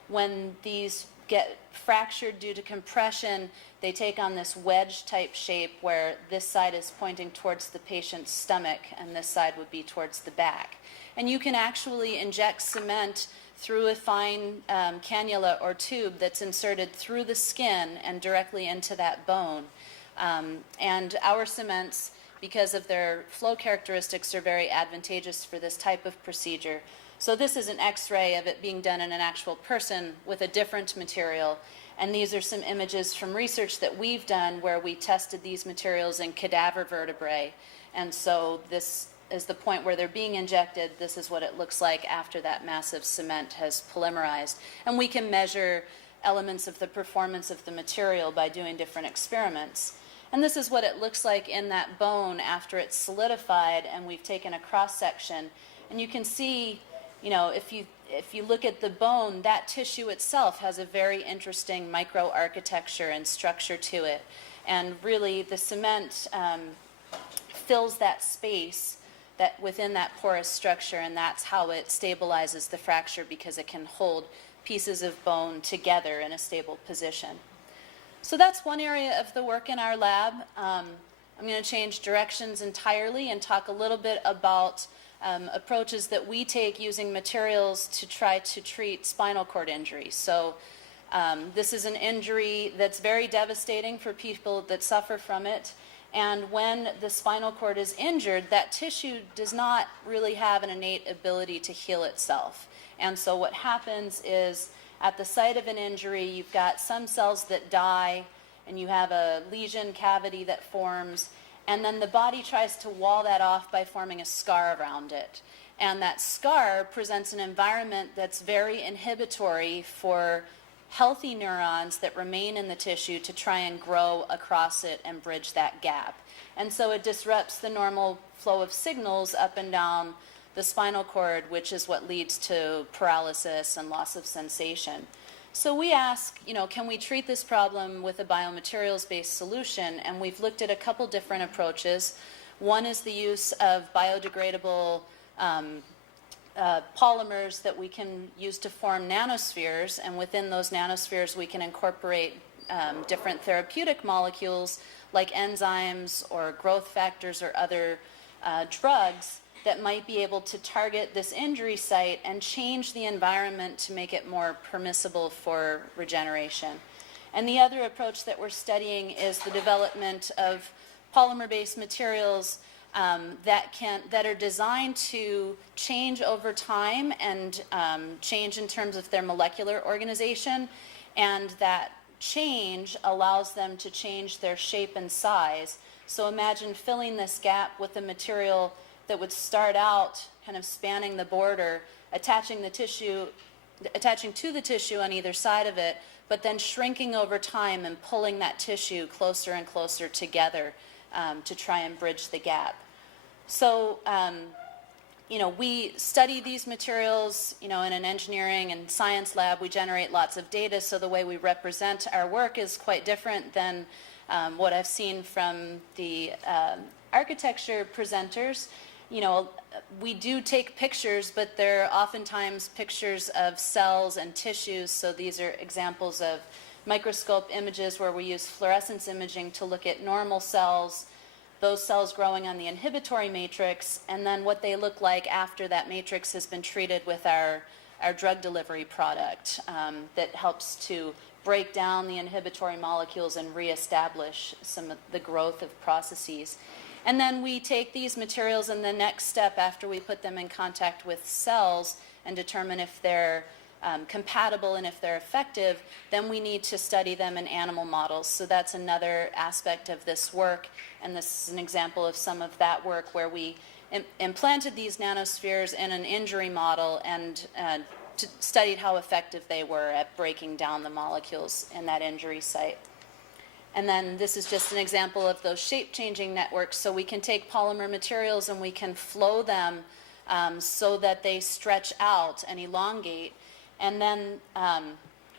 When these get fractured due to compression, they take on this wedge type shape where this side is pointing towards the patient's stomach and this side would be towards the back. And you can actually inject cement through a fine cannula or tube that's inserted through the skin and directly into that bone. And our cements, because of their flow characteristics, are very advantageous for this type of procedure. So this is an X-ray of it being done in an actual person with a different material. And these are some images from research that we've done where we tested these materials in cadaver vertebrae. And so this is the point where they're being injected. This is what it looks like after that massive cement has polymerized. And we can measure elements of the performance of the material by doing different experiments. And this is what it looks like in that bone after it's solidified, and we've taken a cross-section. And you can see, you know, if you look at the bone, that tissue itself has a very interesting microarchitecture and structure to it. And really, the cement fills that space that within that porous structure, and that's how it stabilizes the fracture, because it can hold pieces of bone together in a stable position. So that's one area of the work in our lab. I'm going to change directions entirely and talk a little bit about approaches that we take using materials to try to treat spinal cord injuries. So this is an injury that's very devastating for people that suffer from it. And when the spinal cord is injured, that tissue does not really have an innate ability to heal itself. And so what happens is, at the site of an injury, you've got some cells that die, and you have a lesion cavity that forms, and then the body tries to wall that off by forming a scar around it. And that scar presents an environment that's very inhibitory for healthy neurons that remain in the tissue to try and grow across it and bridge that gap. And so it disrupts the normal flow of signals up and down the spinal cord, which is what leads to paralysis and loss of sensation. So we ask, you know, can we treat this problem with a biomaterials-based solution? And we've looked at a couple different approaches. One is the use of biodegradable polymers that we can use to form nanospheres, and within those nanospheres we can incorporate different therapeutic molecules like enzymes or growth factors or other drugs that might be able to target this injury site and change the environment to make it more permissible for regeneration. And the other approach that we're studying is the development of polymer-based materials that are designed to change over time and change in terms of their molecular organization, and that change allows them to change their shape and size. So imagine filling this gap with a material that would start out kind of spanning the border, attaching to the tissue on either side of it, but then shrinking over time and pulling that tissue closer and closer together to try and bridge the gap. So, you know, we study these materials, you know, in an engineering and science lab. We generate lots of data, so the way we represent our work is quite different than what I've seen from the architecture presenters. you know, we do take pictures, but they're oftentimes pictures of cells and tissues. So these are examples of microscope images where we use fluorescence imaging to look at normal cells, those cells growing on the inhibitory matrix, and then what they look like after that matrix has been treated with our drug delivery product that helps to break down the inhibitory molecules and reestablish some of the growth of processes. And then we take these materials, and the next step after we put them in contact with cells and determine if they're compatible and if they're effective, then we need to study them in animal models. So that's another aspect of this work, and this is an example of some of that work where we implanted these nanospheres in an injury model and studied how effective they were at breaking down the molecules in that injury site. And then this is just an example of those shape-changing networks. So we can take polymer materials and we can flow them so that they stretch out and elongate. And then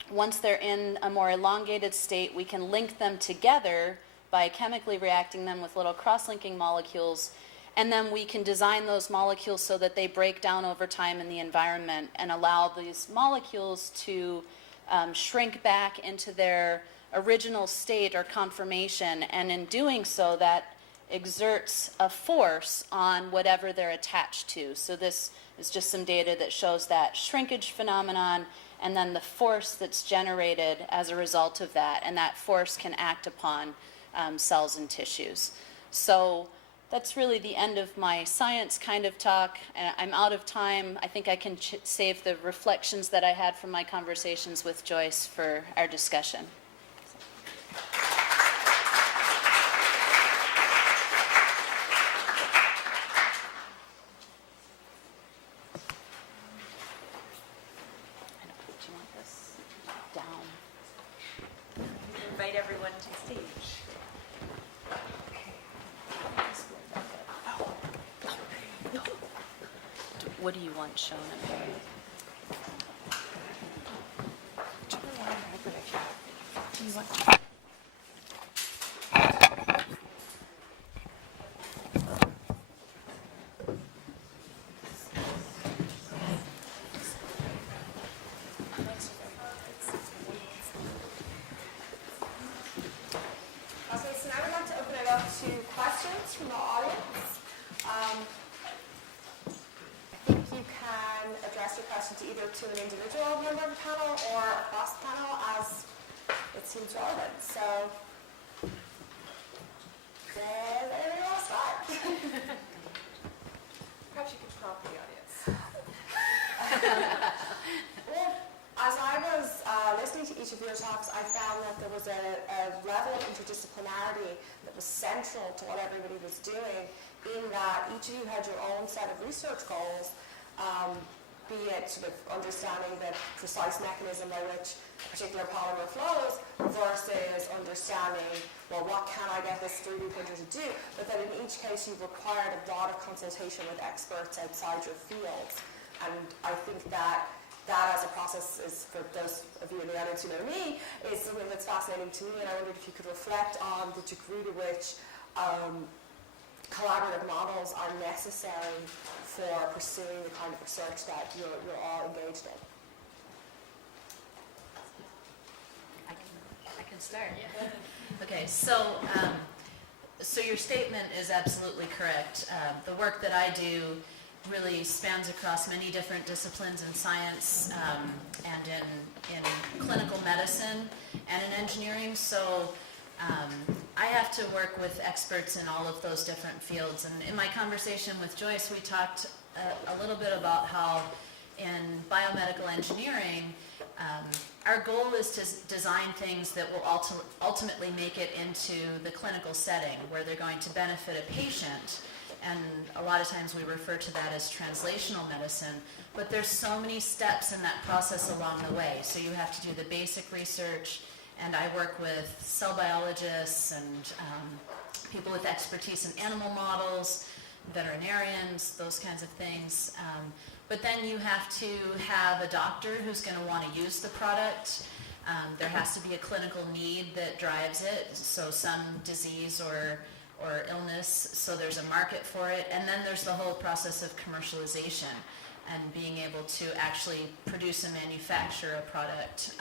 once they're in a more elongated state, we can link them together by chemically reacting them with little cross-linking molecules. And then we can design those molecules so that they break down over time in the environment and allow these molecules to shrink back into their original state or conformation. And in doing so, that exerts a force on whatever they're attached to. So this is just some data that shows that shrinkage phenomenon and then the force that's generated as a result of that. And that force can act upon cells and tissues. So that's really the end of my science kind of talk. I'm out of time. I think I can save the reflections that I had from my conversations with Joyce for our discussion. Do you want this down? Invite everyone to the stage. What do you want shown in there? Okay, so now we'd like to open it up to questions from the audience. I think you can address your question to either to an individual member of the panel or across the panel as it seems relevant. So, there we all start. Perhaps you could prompt the audience. Well, as I was listening to each of your talks, I found that there was a level of interdisciplinarity that was central to what everybody was doing, in that each of you had your own set of research goals, be it sort of understanding the precise mechanism by which a particular polymer flows versus understanding, well, what can I get this 3D printer to do? But that in each case you required a lot of consultation with experts outside your fields. And I think that as a process is, for those of you in the audience who know me, is something that's fascinating to me, and I wondered if you could reflect on the degree to which collaborative models are necessary for pursuing the kind of research that you're all engaged in. I can start. Okay, so your statement is absolutely correct. The work that I do really spans across many different disciplines in science and in clinical medicine and in engineering. So I have to work with experts in all of those different fields. And in my conversation with Joyce, we talked a little bit about how in biomedical engineering, our goal is to design things that will ultimately make it into the clinical setting where they're going to benefit a patient. And a lot of times we refer to that as translational medicine, but there's so many steps in that process along the way. So you have to do the basic research, and I work with cell biologists and people with expertise in animal models, veterinarians, those kinds of things. But then you have to have a doctor who's going to want to use the product. There has to be a clinical need that drives it, so some disease or or illness, so there's a market for it. And then there's the whole process of commercialization and being able to actually produce and manufacture a product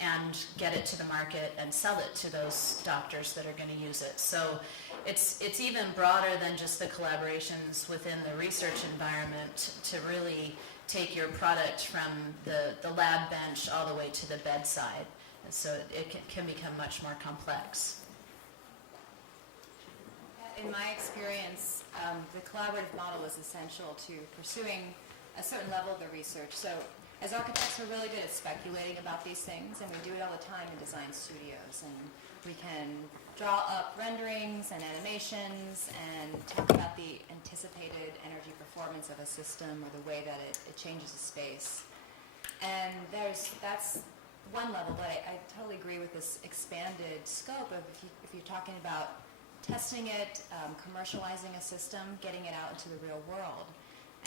and get it to the market and sell it to those doctors that are going to use it. So it's even broader than just the collaborations within the research environment to really take your product from the lab bench all the way to the bedside. And so it can become much more complex. In my experience, the collaborative model is essential to pursuing a certain level of the research. So as architects, we're really good at speculating about these things, and we do it all the time in design studios. And we can draw up renderings and animations and talk about the anticipated energy performance of a system or the way that it changes a space. And that's one level, but I totally agree with this expanded scope of if you're talking about testing it, commercializing a system, getting it out into the real world.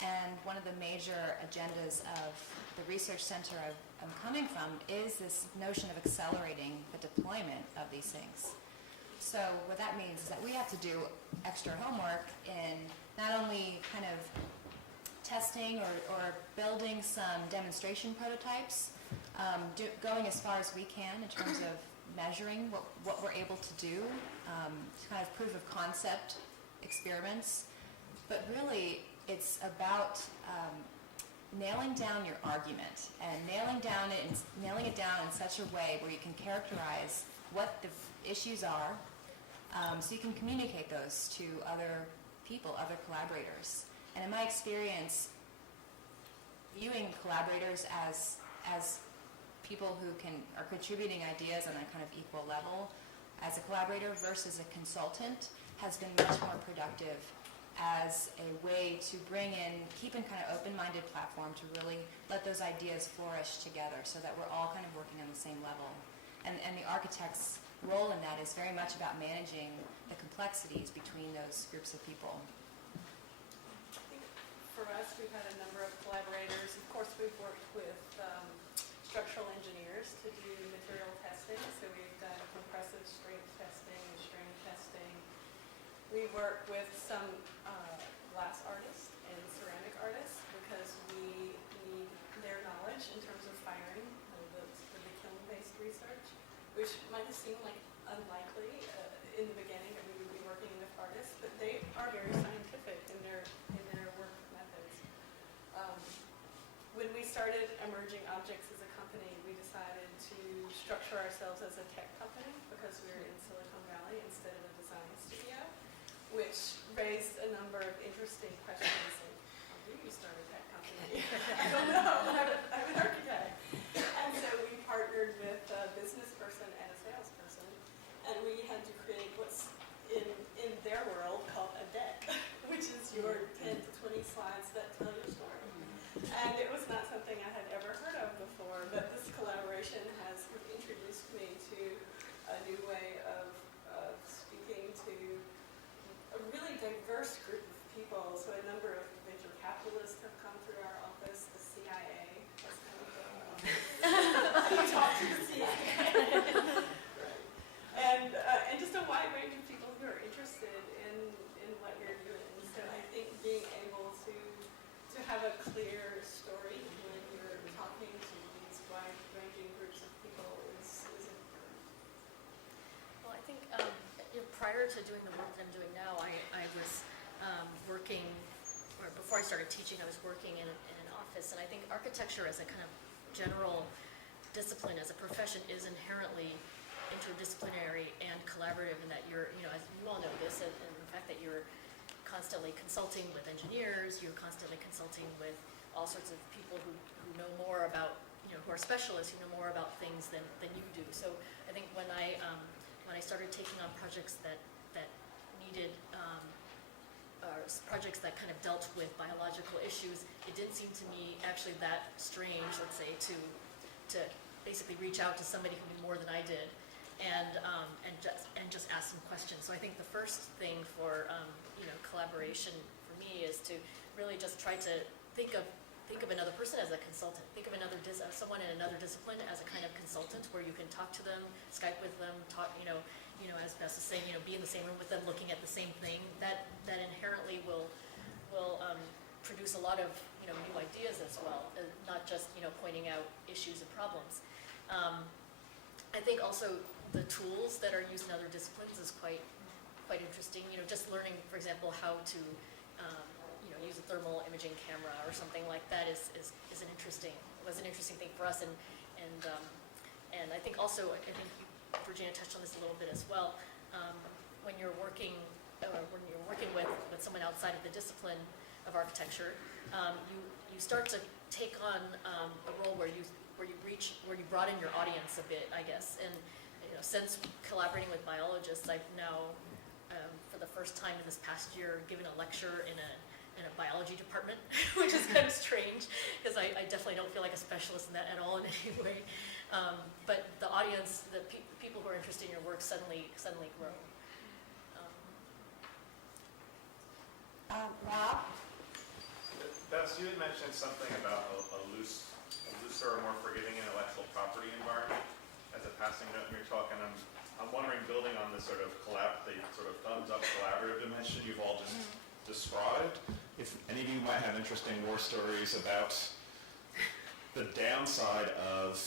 And one of the major agendas of the research center I'm coming from is this notion of accelerating the deployment of these things. So what that means is that we have to do extra homework in not only kind of testing or building some demonstration prototypes, going as far as we can in terms of measuring what we're able to do, kind of proof of concept experiments, but really it's about nailing down your argument and nailing it down in such a way where you can characterize what the issues are, so you can communicate those to other people, other collaborators. And in my experience, viewing collaborators as people who are contributing ideas on a kind of equal level as a collaborator versus a consultant has been much more productive as a way to keep in kind of open-minded platform to really let those ideas flourish together so that we're all kind of working on the same level. And the architect's role in that is very much about managing the complexities between those groups of people. I think for us, we've had a number of collaborators. Of course, we've worked with structural engineers to do material testing. So we've done compressive strength testing and strain testing. We work with some glass artists and ceramic artists because we need their knowledge in terms of firing, the kiln-based research, which might seem like unlikely in the beginning that we would be working with artists, but they are very scientific in their work methods. When we started Emerging Objects as a company, we decided to structure ourselves as a tech company because we were in Silicon Valley instead of a design studio, which raised a number of interesting questions like, how do you start a tech company? I don't know, I'm an architect. And so we partnered with a business person and a salesperson, and we had to create what's in their world called a deck, which is your 10 to 20 slides that tell your story. And it was not something I had ever heard of before, but this collaboration has introduced me to a new way of speaking to a really diverse group of people. So a number of venture capitalists have come through our office. The CIA has come through our office. You talk to the CIA. Right. And just a wide range of people who are interested in what you're doing. So I think being able to have a clear story when you're talking to these wide-ranging groups of people is important. Well, I think prior to doing the work that I'm doing now, I was working, or before I started teaching, I was working in an office, and I think architecture as a kind of general discipline, as a profession, is inherently interdisciplinary and collaborative in that you're, as you all know this, and the fact that you're constantly consulting with engineers, you're constantly consulting with all sorts of people who know more about, who are specialists, who know more about things than you do. So I think when I started taking on projects that needed, projects that kind of dealt with biological issues, it didn't seem to me actually that strange, let's say, to basically reach out to somebody who knew more than I did and just ask some questions. So I think the first thing for collaboration for me is to really just try to think of think of another person as a consultant. Think of someone in another discipline as a kind of consultant where you can talk to them, Skype with them, talk, as Bess is saying, be in the same room with them, looking at the same thing. That inherently will produce a lot of new ideas as well, not just pointing out issues and problems. I think also the tools that are used in other disciplines is quite interesting. Just learning, for example, how to use a thermal imaging camera or something like that was an interesting thing for us. And I think also, Virginia touched on this a little bit as well. When you're working with someone outside of the discipline of architecture, you start to take on a role where you broaden your audience a bit, I guess. And since collaborating with biologists, I've now for the first time in this past year given a lecture in a biology department, which is kind of strange because I definitely don't feel like a specialist in that at all in any way. But the audience, the people who are interested in your work suddenly grow. Rob? Bess, you had mentioned something about a looser or more forgiving intellectual property environment as a passing note in your talk, and I'm wondering, building on this sort of thumbs up collaborative dimension you've all just described, if any of you might have interesting war stories about the downside of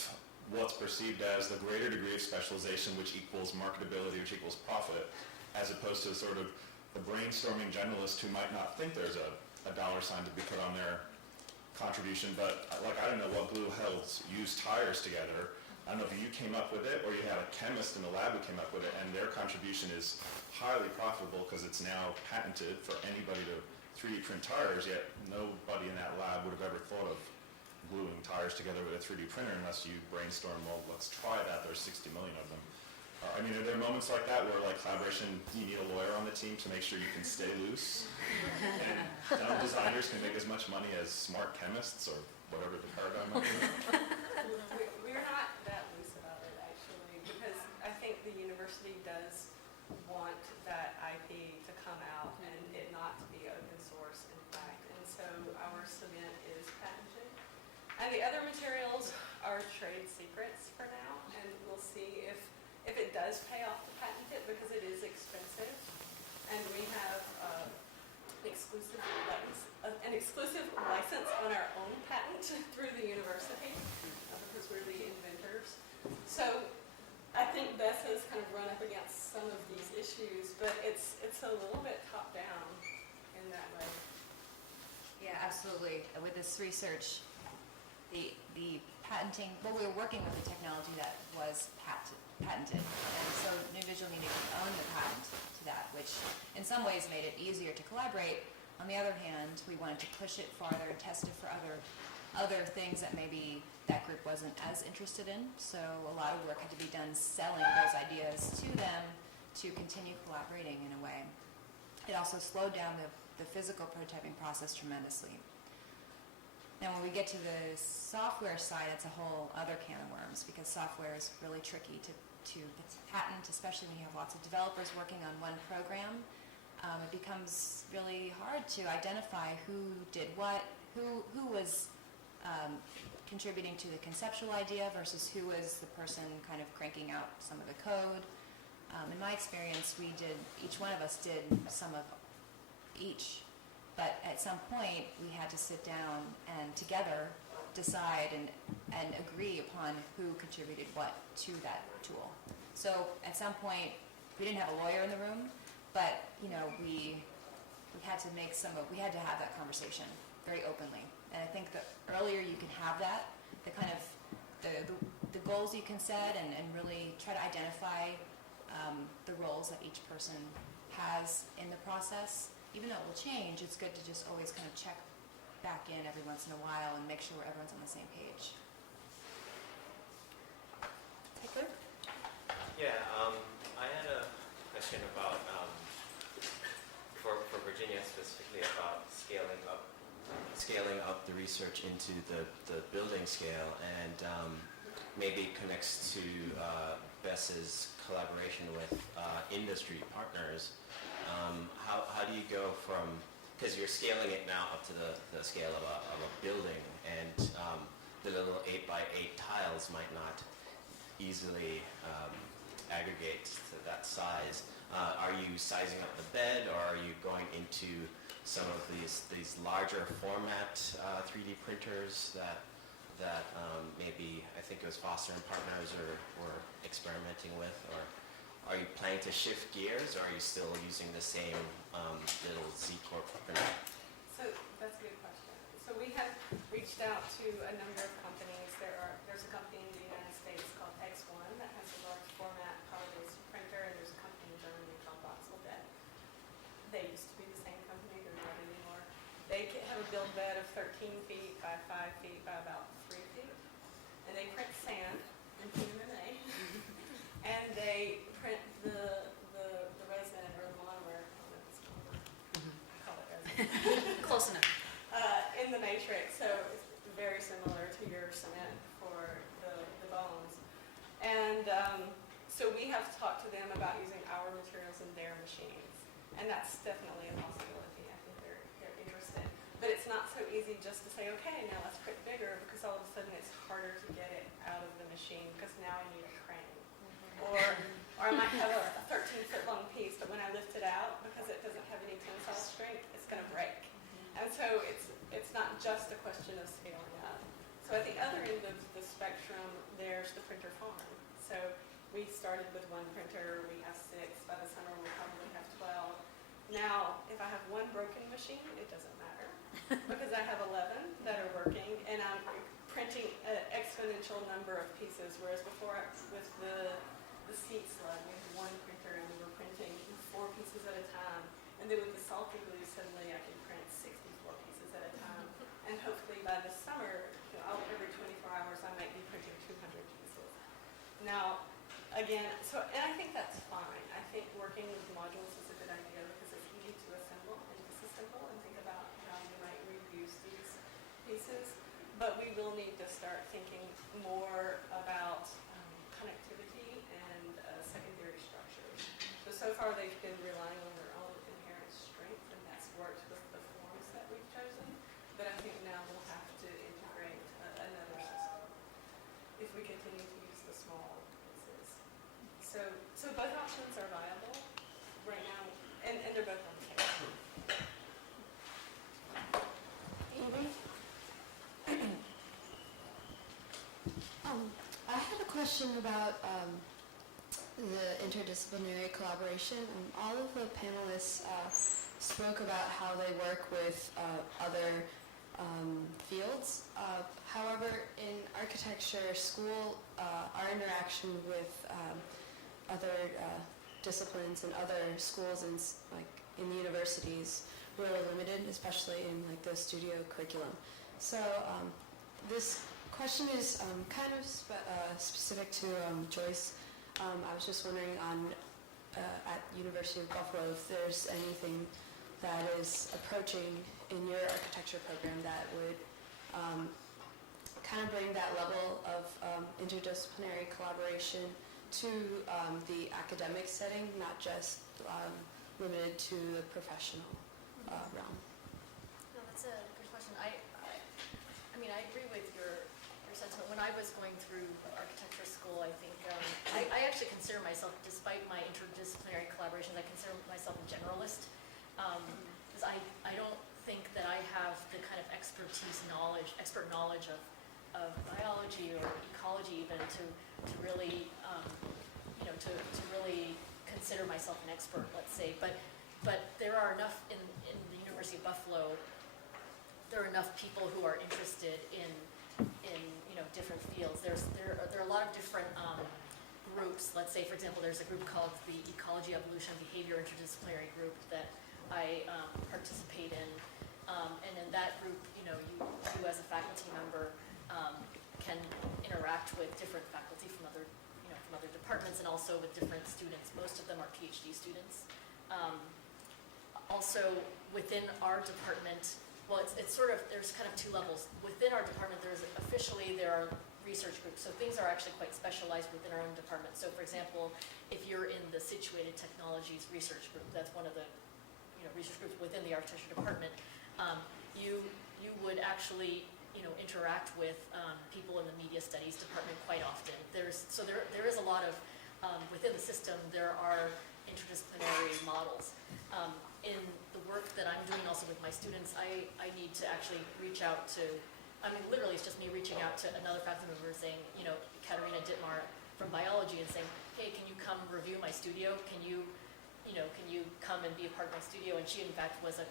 what's perceived as the greater degree of specialization, which equals marketability, which equals profit, as opposed to sort of the brainstorming generalist who might not think there's a dollar sign to be put on their contribution, but like, I don't know what glue helps use tires together. I don't know if you came up with it or you had a chemist in the lab who came up with it, and their contribution is highly profitable because it's now patented for anybody to 3D print tires, yet nobody in that lab would have ever thought of gluing tires together with a 3D printer unless you brainstorm, well, let's try that. There's 60 million of them. Are there moments like that where, like, collaboration, you need a lawyer on the team to make sure you can stay loose? And dumb designers can make as much money as smart chemists or whatever the paradigm might be? We're not that loose about it, actually, because I think the university does want that IP to come out and it not to be open source, in fact. And so our cement is patented. And the other materials are trade secrets for now, and we'll see if it does pay off to patent it, because it is expensive. And we have an exclusive license on our own patent through the university, because we're the inventors. So I think Bess has kind of run up against some of these issues, but it's a little bit top down in that way. Yeah, absolutely. With this research, the patenting, well, we were working with a technology that was patented, and so New Visual needed to own the patent to that, which in some ways made it easier to collaborate. On the other hand, we wanted to push it farther and test it for other things that maybe that group wasn't as interested in. So a lot of work had to be done selling those ideas to them to continue collaborating in a way. It also slowed down the physical prototyping process tremendously. Now when we get to the software side, it's a whole other can of worms, because software is really tricky to patent, especially when you have lots of developers working on one program. It becomes really hard to identify who did what, who was contributing to the conceptual idea versus who was the person kind of cranking out some of the code. In my experience, each one of us did some of each. But at some point, we had to sit down and together decide and agree upon who contributed what to that tool. So at some point, we didn't have a lawyer in the room, but we had to we had to have that conversation very openly. And I think the earlier you can have that, the kind of the goals you can set and really try to identify the roles that each person has in the process. Even though it will change, it's good to just always kind of check back in every once in a while and make sure everyone's on the same page. Igloo? Yeah, I had a question about, for Virginia specifically, about scaling up the research into the building scale, and maybe connects to Bess's collaboration with industry partners. How do you go from because you're scaling it now up to the scale of a building, and the little 8x8 tiles might not easily aggregate to that size. Are you sizing up the bed, or are you going into some of these larger format 3D printers that maybe, I think it was Foster and Partners were experimenting with, or are you planning to shift gears, or are you still using the same little Z-Corp printer? So that's a good question. So we have reached out to a number of companies. There's a company in the United States called X1 that has a large format power-based printer, and there's a company in Germany called Voxelbed. They used to be the same company, they're not anymore. They have a build bed of 13 feet by 5 feet by about 3 feet, and they print sand in PMMA, and they print the resin or the monomer. I call it resin. Close enough. In the matrix, so it's very similar to your cement for the bones. And so we have talked to them about using our materials in their machines, and that's definitely a possibility. I think they're interested. But it's not so easy just to say, okay, now let's print bigger, because all of a sudden it's harder to get it out of the machine, because now I need a crane. Or I might have a 13-foot long piece, but when I lift it out, because it doesn't have any tensile strength, it's going to break. And so it's not just a question of scaling up. So at the other end of the spectrum, there's the printer farm. So we started with one printer, we have 6, by the summer we'll probably have 12. Now, if I have one broken machine, it doesn't matter, because I have 11 that are working, and I'm printing an exponential number of pieces, whereas before with the seat slug, we had one printer and we were printing 4 pieces at a time. And then with the salt igloo, suddenly I can print 64 pieces at a time. And hopefully by the summer, every 24 hours, I might be printing 200 pieces. Now, again, and I think that's fine. I think working with modules is a good idea, because it's easy to assemble and disassemble and think about how you might reuse these pieces. But we will need to start thinking more about connectivity and secondary structures. So far they've been relying on their own inherent strength, and that's worked with the forms that we've chosen. But I think now we'll have to integrate another system if we continue to use the small pieces. So both options are viable right now, and they're both on the table. I had a question about the interdisciplinary collaboration. All of the panelists spoke about how they work with other fields. However, in architecture school, our interaction with other disciplines and other schools and in the universities really limited, especially in the studio curriculum. So this question is kind of specific to Joyce. I was just wondering at University of Buffalo if there's anything that is approaching in your architecture program that would kind of bring that level of interdisciplinary collaboration to the academic setting, not just limited to the professional realm. No, that's a good question. I mean, I agree with your sentiment. When I was going through architecture school, I think I actually consider myself, despite my interdisciplinary collaborations, I consider myself a generalist, because I don't think that I have the kind of expert knowledge of biology or ecology even to really to really consider myself an expert, let's say. But there are enough in the University of Buffalo. There are enough people who are interested in different fields. There are a lot of different groups. Let's say, for example, there's a group called the Ecology, Evolution, and Behavior Interdisciplinary Group that I participate in. And in that group, you as a faculty member can interact with different faculty from other departments, and also with different students. Most of them are PhD students. Also, within our department, well, it's sort of, there's kind of 2 levels. Within our department, there are research groups, so things are actually quite specialized within our own department. So, for example, if you're in the Situated Technologies Research Group, that's one of the research groups within the architecture department, you would actually interact with people in the media studies department quite often. There is a lot of within the system there are interdisciplinary models. In the work that I'm doing also with my students, I need to actually reach out to, literally it's just me reaching out to another faculty member saying, Katerina Dittmar from biology and saying, hey, can you come review my studio? Can you come and be a part of my studio? And she in fact was a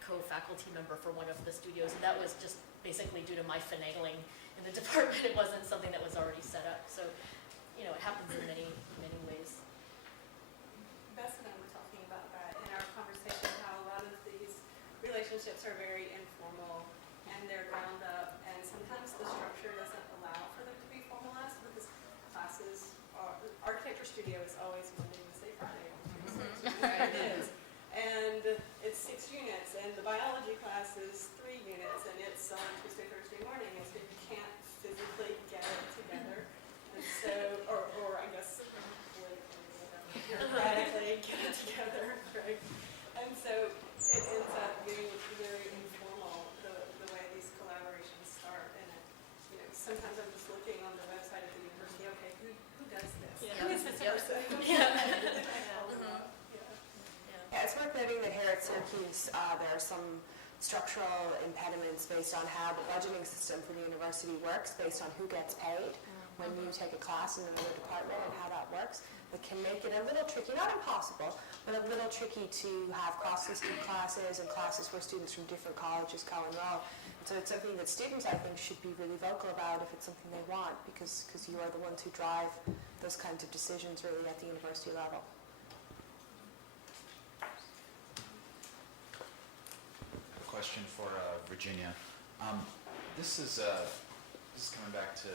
co-faculty member for one of the studios, and that was just basically due to my finagling in the department. It wasn't something that was already set up. So, it happens in many ways. Bess and I were talking about that in our conversation, how a lot of these relationships are very informal and they're ground up, and sometimes the structure doesn't allow for them to be formalized because classes are, architecture studio is always Monday, Wednesday, Friday on Tuesdays. It is. And it's 6 units, and the biology class is 3 units, and it's on Tuesday, Thursday morning, and so you can't physically get it together. And so, or I guess bureaucratically get it together, right? And so it ends up being very informal, the way these collaborations start. And sometimes I'm just looking on the website of the university, okay, who does this? Yeah. Who is this person? Yeah, it's worth noting that here at Syracuse, there are some structural impediments based on how the budgeting system for the university works, based on who gets paid when you take a class in another department and how that works. It can make it a little tricky, not impossible, but a little tricky to have cross-system classes and classes where students from different colleges co-enroll. And so it's something that students, I think, should be really vocal about if it's something they want, because you are the ones who drive those kinds of decisions really at the university level. Question for Virginia. This is coming back to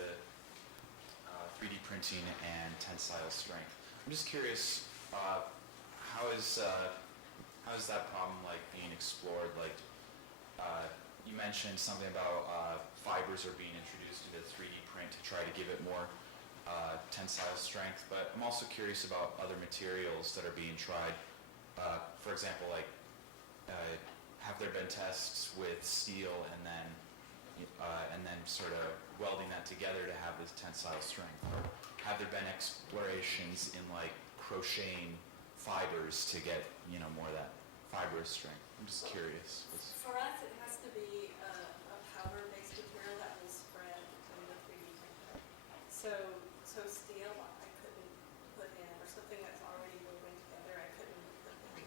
3D printing and tensile strength. I'm just curious, how is that problem being explored? You mentioned something about fibers are being introduced into 3D print to try to give it more tensile strength, but I'm also curious about other materials that are being tried. For example, have there been tests with steel and then sort of welding that together to have this tensile strength? Or have there been explorations in crocheting fibers to get more of that fibrous strength? I'm just curious. For us, it has to be a powder-based material that will spread in the 3D printer. So steel I couldn't put in, or something that's already woven together I couldn't put in.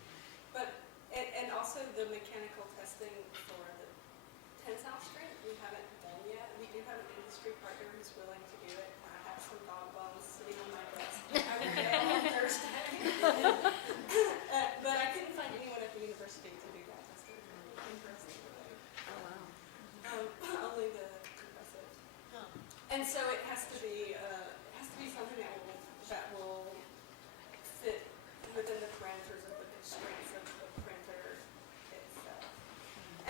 But and also the mechanical testing for the tensile strength we haven't done yet. We do have an industry partner who's willing to do it. I have some dog bones sitting on my desk every day on Thursday. But I couldn't find anyone at the university to do that testing. Interestingly. Oh, wow. Only the professor. And so it has to be something that will fit within the parameters of the constraints of the printer itself.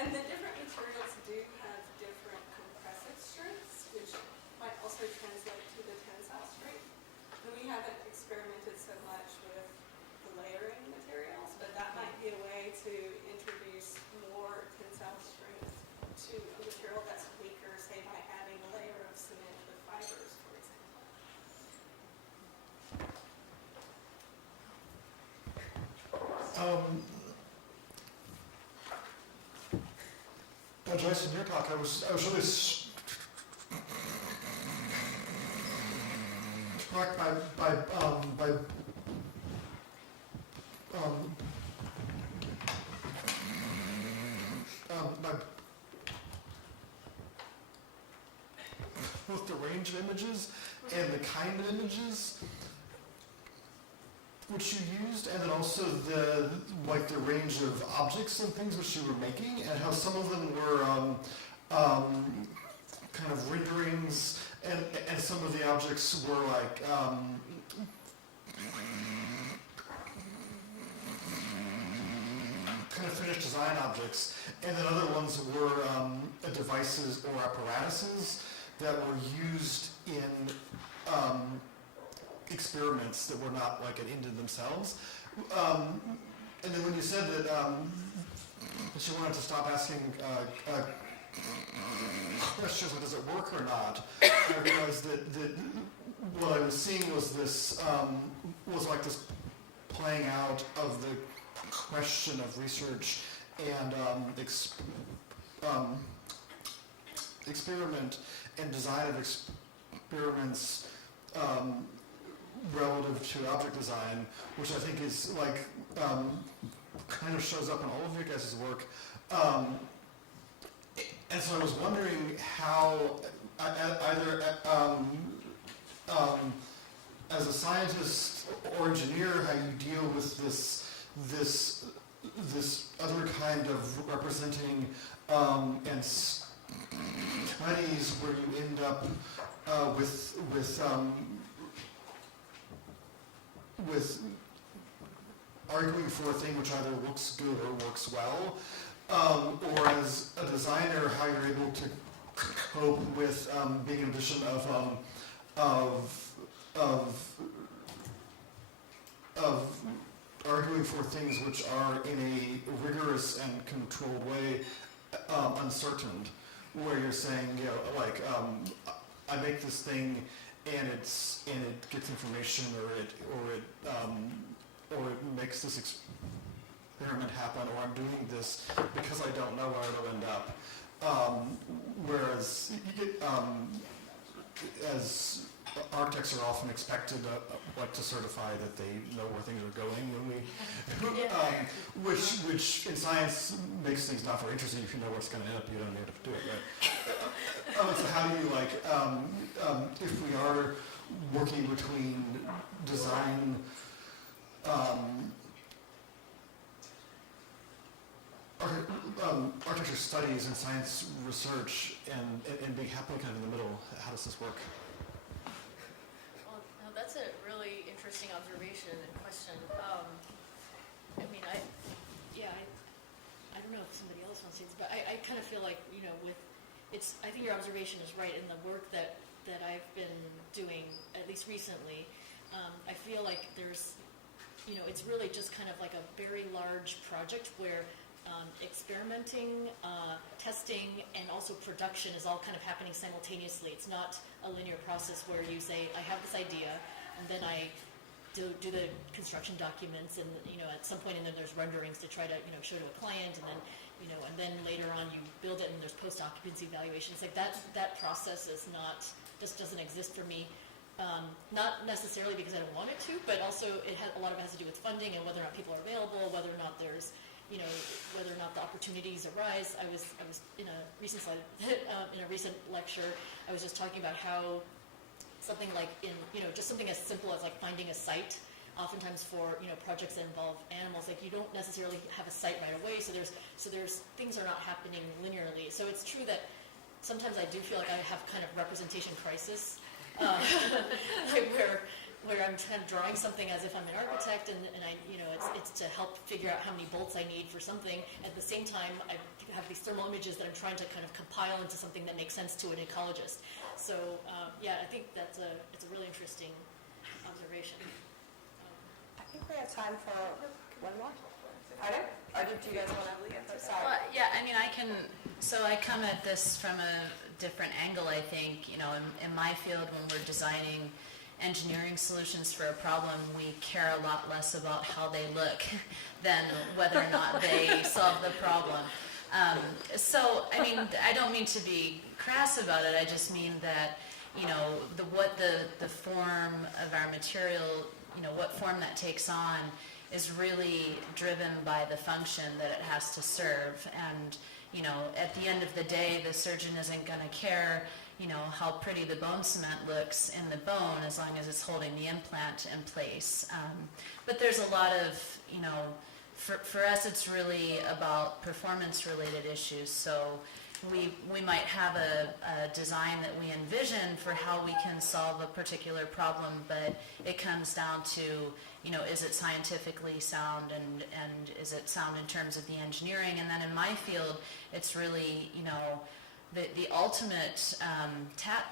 And the different materials do have different compressive strengths, which might also translate to the tensile strength. And we haven't experimented so much with the layering materials, but that might be a way to introduce more tensile strength to a material that's weaker, say by adding a layer of cement with fibers, for example. Joyce, in your talk, I was really struck by both the range of images and the kind of images which you used, and then also the range of objects and things which you were making, and how some of them were kind of renderings, and some of the objects were kind of finished design objects, and then other ones were devices or apparatuses that were used in experiments that were not an end in themselves. and then when you said that she wanted to stop asking questions, does it work or not, I realized that what I was seeing was this, was like this playing out of the question of research and experiment and design of experiments relative to object design, which I think is like, kind of shows up in all of your guys' work. And so I was wondering how, either as a scientist or engineer, how you deal with this other kind of representing and studies where you end up with arguing for a thing which either looks good or works well, or as a designer, how you're able to cope with being in a position of arguing for things which are in a rigorous and controlled way uncertain, where you're saying, you know, like I make this thing and it gets information, or it makes this experiment happen, or I'm doing this because I don't know where it'll end up. Whereas as architects are often expected to certify that they know where things are going when we, which in science makes things not very interesting. If you know where it's going to end up, you don't need to do it, right? So how do you, like, if we are working between design, architecture studies and science research and being happily kind of in the middle, how does this work? Well, no, that's a really interesting observation and question. I mean, I don't know if somebody else wants to say this, but I kind of feel like, you know, I think your observation is right. In the work that I've been doing, at least recently, I feel like there's, you know, it's really just kind of like a very large project where experimenting, testing, and also production is all kind of happening simultaneously. It's not a linear process where you say, I have this idea, and then I do the construction documents, and, you know, at some point, and then there's renderings to try to, you know, show to a client, and then, you know, and then later on you build it, and there's post-occupancy evaluations. Like that process just doesn't exist for me. Not necessarily because I don't want it to, but also a lot of it has to do with funding and whether or not people are available, whether or not there's, you know, whether or not the opportunities arise. I was in a recent slide, in a recent lecture, I was just talking about how something like just something as simple as like finding a site, oftentimes for, you know, projects that involve animals, like you don't necessarily have a site right away, so there's things are not happening linearly. So it's true that sometimes I do feel like I have kind of representation crisis, where I'm kind of drawing something as if I'm an architect, and I, you know, it's to help figure out how many bolts I need for something. At the same time, I have these thermal images that I'm trying to kind of compile into something that makes sense to an ecologist. So I think it's a really interesting observation. I think we have time for one more. Pardon? Or did you guys want to leave? Sorry. Well, yeah, I mean, I come at this from a different angle, I think. You know, in my field, when we're designing engineering solutions for a problem, we care a lot less about how they look than whether or not they solve the problem. So, I mean, I don't mean to be crass about it. I just mean that, you know, what the form of our material, you know, what form that takes on is really driven by the function that it has to serve. And, you know, at the end of the day, the surgeon isn't going to care, you know, how pretty the bone cement looks in the bone as long as it's holding the implant in place. But there's a lot of, you know, for us it's really about performance-related issues. So we might have a design that we envision for how we can solve a particular problem, but it comes down to, you know, is it scientifically sound, and is it sound in terms of the engineering? And then in my field, it's really, you know, the ultimate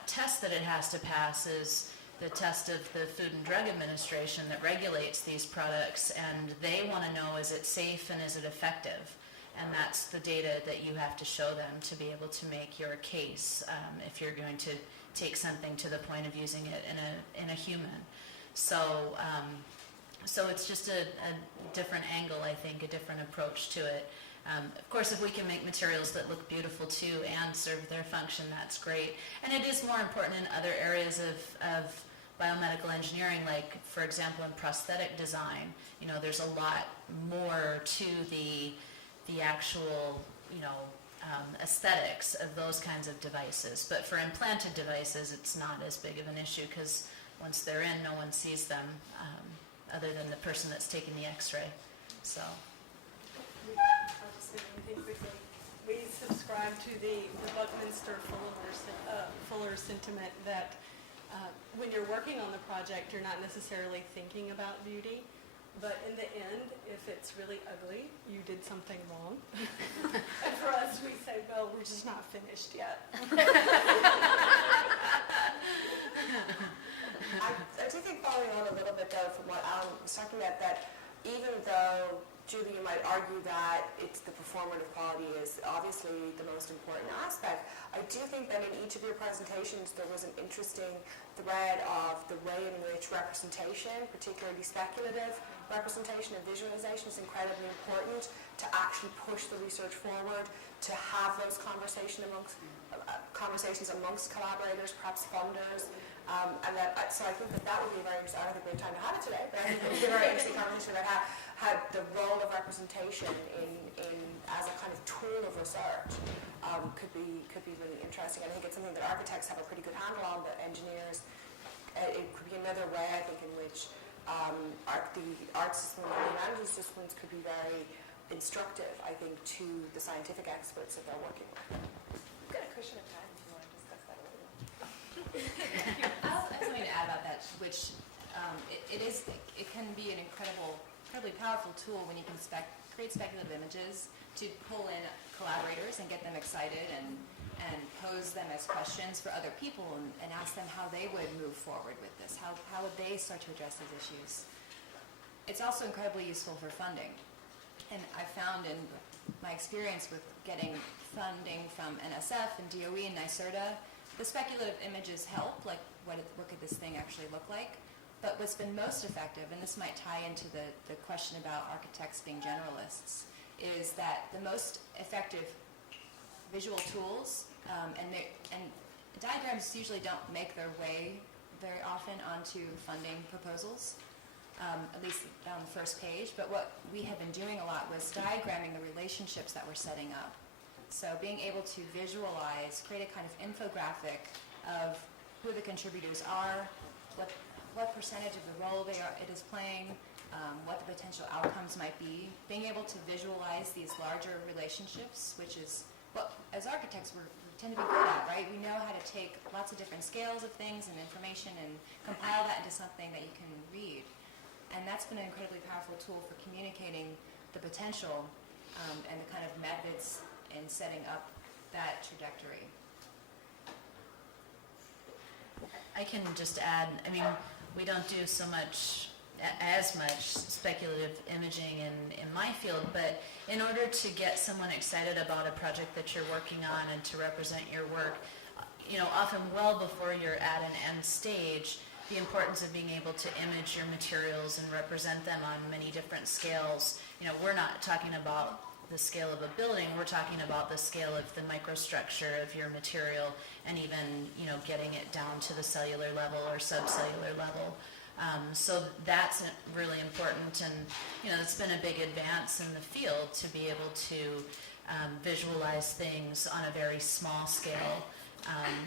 test that it has to pass is the test of the Food and Drug Administration that regulates these products, and they want to know, is it safe and is it effective? And that's the data that you have to show them to be able to make your case if you're going to take something to the point of using it in a human. So it's just a different angle, I think, a different approach to it. Of course, if we can make materials that look beautiful too and serve their function, that's great. And it is more important in other areas of biomedical engineering, like, for example, in prosthetic design. There's a lot more to the actual, aesthetics of those kinds of devices. But for implanted devices, it's not as big of an issue because once they're in, no one sees them other than the person that's taking the x-ray. So. I'll just say one thing quickly. We subscribe to the Buckminster Fuller sentiment that when you're working on the project, you're not necessarily thinking about beauty, but in the end, if it's really ugly, you did something wrong. And for us, we say, well, we're just not finished yet. I do think, following on a little bit though from what Alan was talking about, that even though, Julie, you might argue that it's the performative quality is obviously the most important aspect, I do think that in each of your presentations there was an interesting thread of the way in which representation, particularly speculative representation and visualization, is incredibly important to actually push the research forward, to have those conversations amongst collaborators, perhaps funders, and that. So I think that would be a very interesting. I don't think we have time to have it today, but I think it would be a very interesting conversation about how the role of representation in as a kind of tool of research could be really interesting. I think it's something that architects have a pretty good handle on, but engineers, it could be another way, I think, in which the arts disciplines and the humanities disciplines could be very instructive, I think, to the scientific experts that they're working with. We've got a cushion of time if you want to discuss that a little bit. I have something to add about that, which it can be an incredibly powerful tool when you can create speculative images to pull in collaborators and get them excited and pose them as questions for other people and ask them how they would move forward with this, how would they start to address these issues. It's also incredibly useful for funding. And I found in my experience with getting funding from NSF and DOE and NYSERDA, the speculative images help, like what could this thing actually look like? But what's been most effective, and this might tie into the question about architects being generalists, is that the most effective visual tools, and diagrams usually don't make their way very often onto funding proposals, at least on the first page, but what we have been doing a lot was diagramming the relationships that we're setting up. So being able to visualize, create a kind of infographic of who the contributors are, what percentage of the role it is playing, what the potential outcomes might be, being able to visualize these larger relationships, which is what, as architects, we tend to be good at, right? We know how to take lots of different scales of things and information and compile that into something that you can read. And that's been an incredibly powerful tool for communicating the potential and the kind of methods in setting up that trajectory. I can just add, we don't do as much speculative imaging in my field, but in order to get someone excited about a project that you're working on and to represent your work, often well before you're at an end stage, the importance of being able to image your materials and represent them on many different scales. We're not talking about the scale of a building, we're talking about the scale of the microstructure of your material and even, getting it down to the cellular level or subcellular level. So that's really important, and it's been a big advance in the field to be able to visualize things on a very small scale.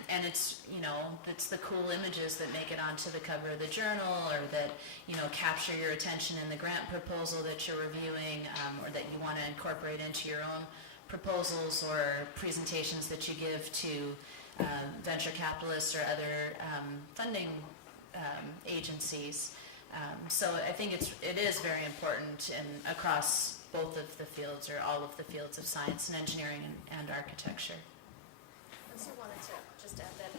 And it's the cool images that make it onto the cover of the journal, or that capture your attention in the grant proposal that you're reviewing, or that you want to incorporate into your own proposals or presentations that you give to venture capitalists or other funding agencies. So I think it is very important across both of the fields, or all of the fields of science and engineering and architecture. I also wanted to just add that,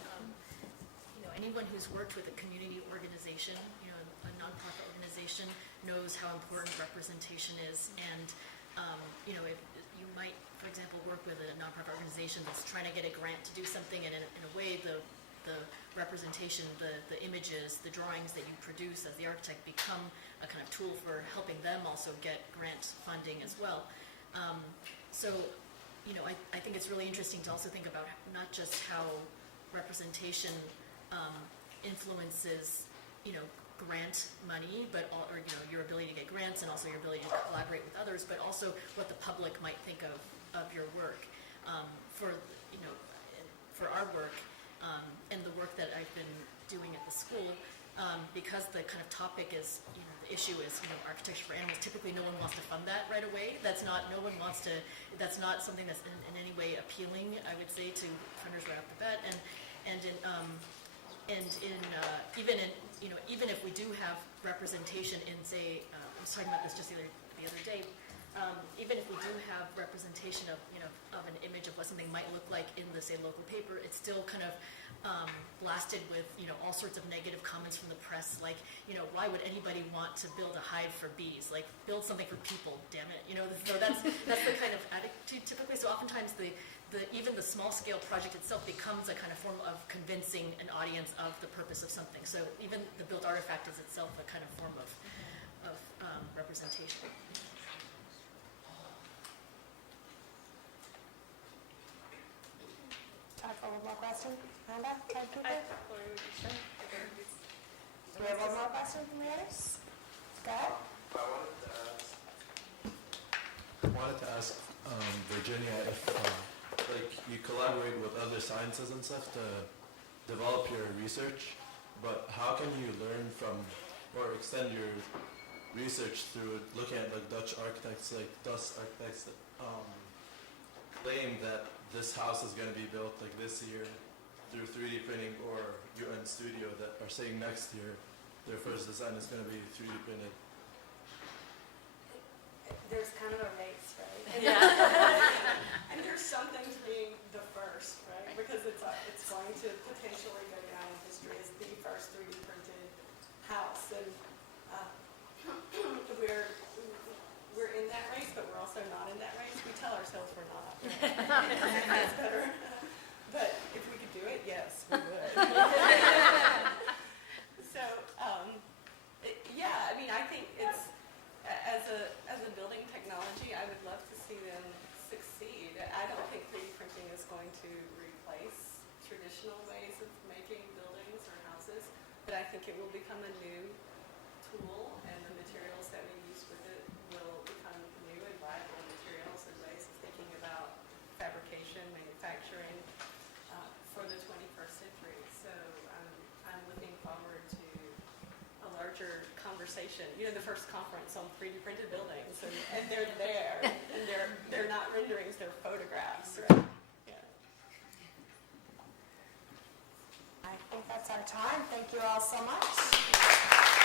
anyone who's worked with a community organization, a nonprofit organization, knows how important representation is. And if you might, for example, work with a nonprofit organization that's trying to get a grant to do something, and in a way, the representation, the images, the drawings that you produce as the architect become a kind of tool for helping them also get grant funding as well. I think it's really interesting to also think about not just how representation influences, grant money, but your ability to get grants and also your ability to collaborate with others, but also what the public might think of your work. For our work and the work that I've been doing at the school, because the kind of topic is, the issue is, architecture for animals. Typically, no one wants to fund that right away. That's not something that's in any way appealing, I would say, to funders right off the bat. Even if we do have representation in, say, I was talking about this just the other day. Even if we do have representation of an image of what something might look like in the, say, local paper, it's still kind of blasted with all sorts of negative comments from the press, like why would anybody want to build a hive for bees? Like, build something for people, damn it. So that's the kind of attitude typically. So oftentimes even the small scale project itself becomes a kind of form of convincing an audience of the purpose of something. So even the built artifact is itself a kind of form of representation. Time for one more question. Amanda, timekeeper? Do we have one more question from the others? Go ahead. I wanted to ask Virginia if you collaborate with other sciences and stuff to develop your research, but how can you learn from or extend your research through looking at Dutch architects, like Dutch architects that claim that this house is going to be built like this year through 3D printing, or UN Studio that are saying next year their first design is going to be 3D printed? There's kind of a race, right? Yeah. And there's some things being the first, right? Because it's going to potentially go down in history as the first 3D printed house. And we're in that race, but we're also not in that race. We tell ourselves we're not. That's better. But if we could do it, yes, we would. So, I think it's, as a building technology, I would love to see them succeed. I don't think 3D printing is going to replace traditional ways of making buildings or houses, but I think it will become a new tool, and the materials that we use with it will become new and viable materials and ways of thinking about fabrication, manufacturing for the 21st century. So I'm looking forward to a larger conversation. The first conference on 3D printed buildings, and they're there, and they're not renderings, they're photographs, right? Yeah. I think that's our time. Thank you all so much.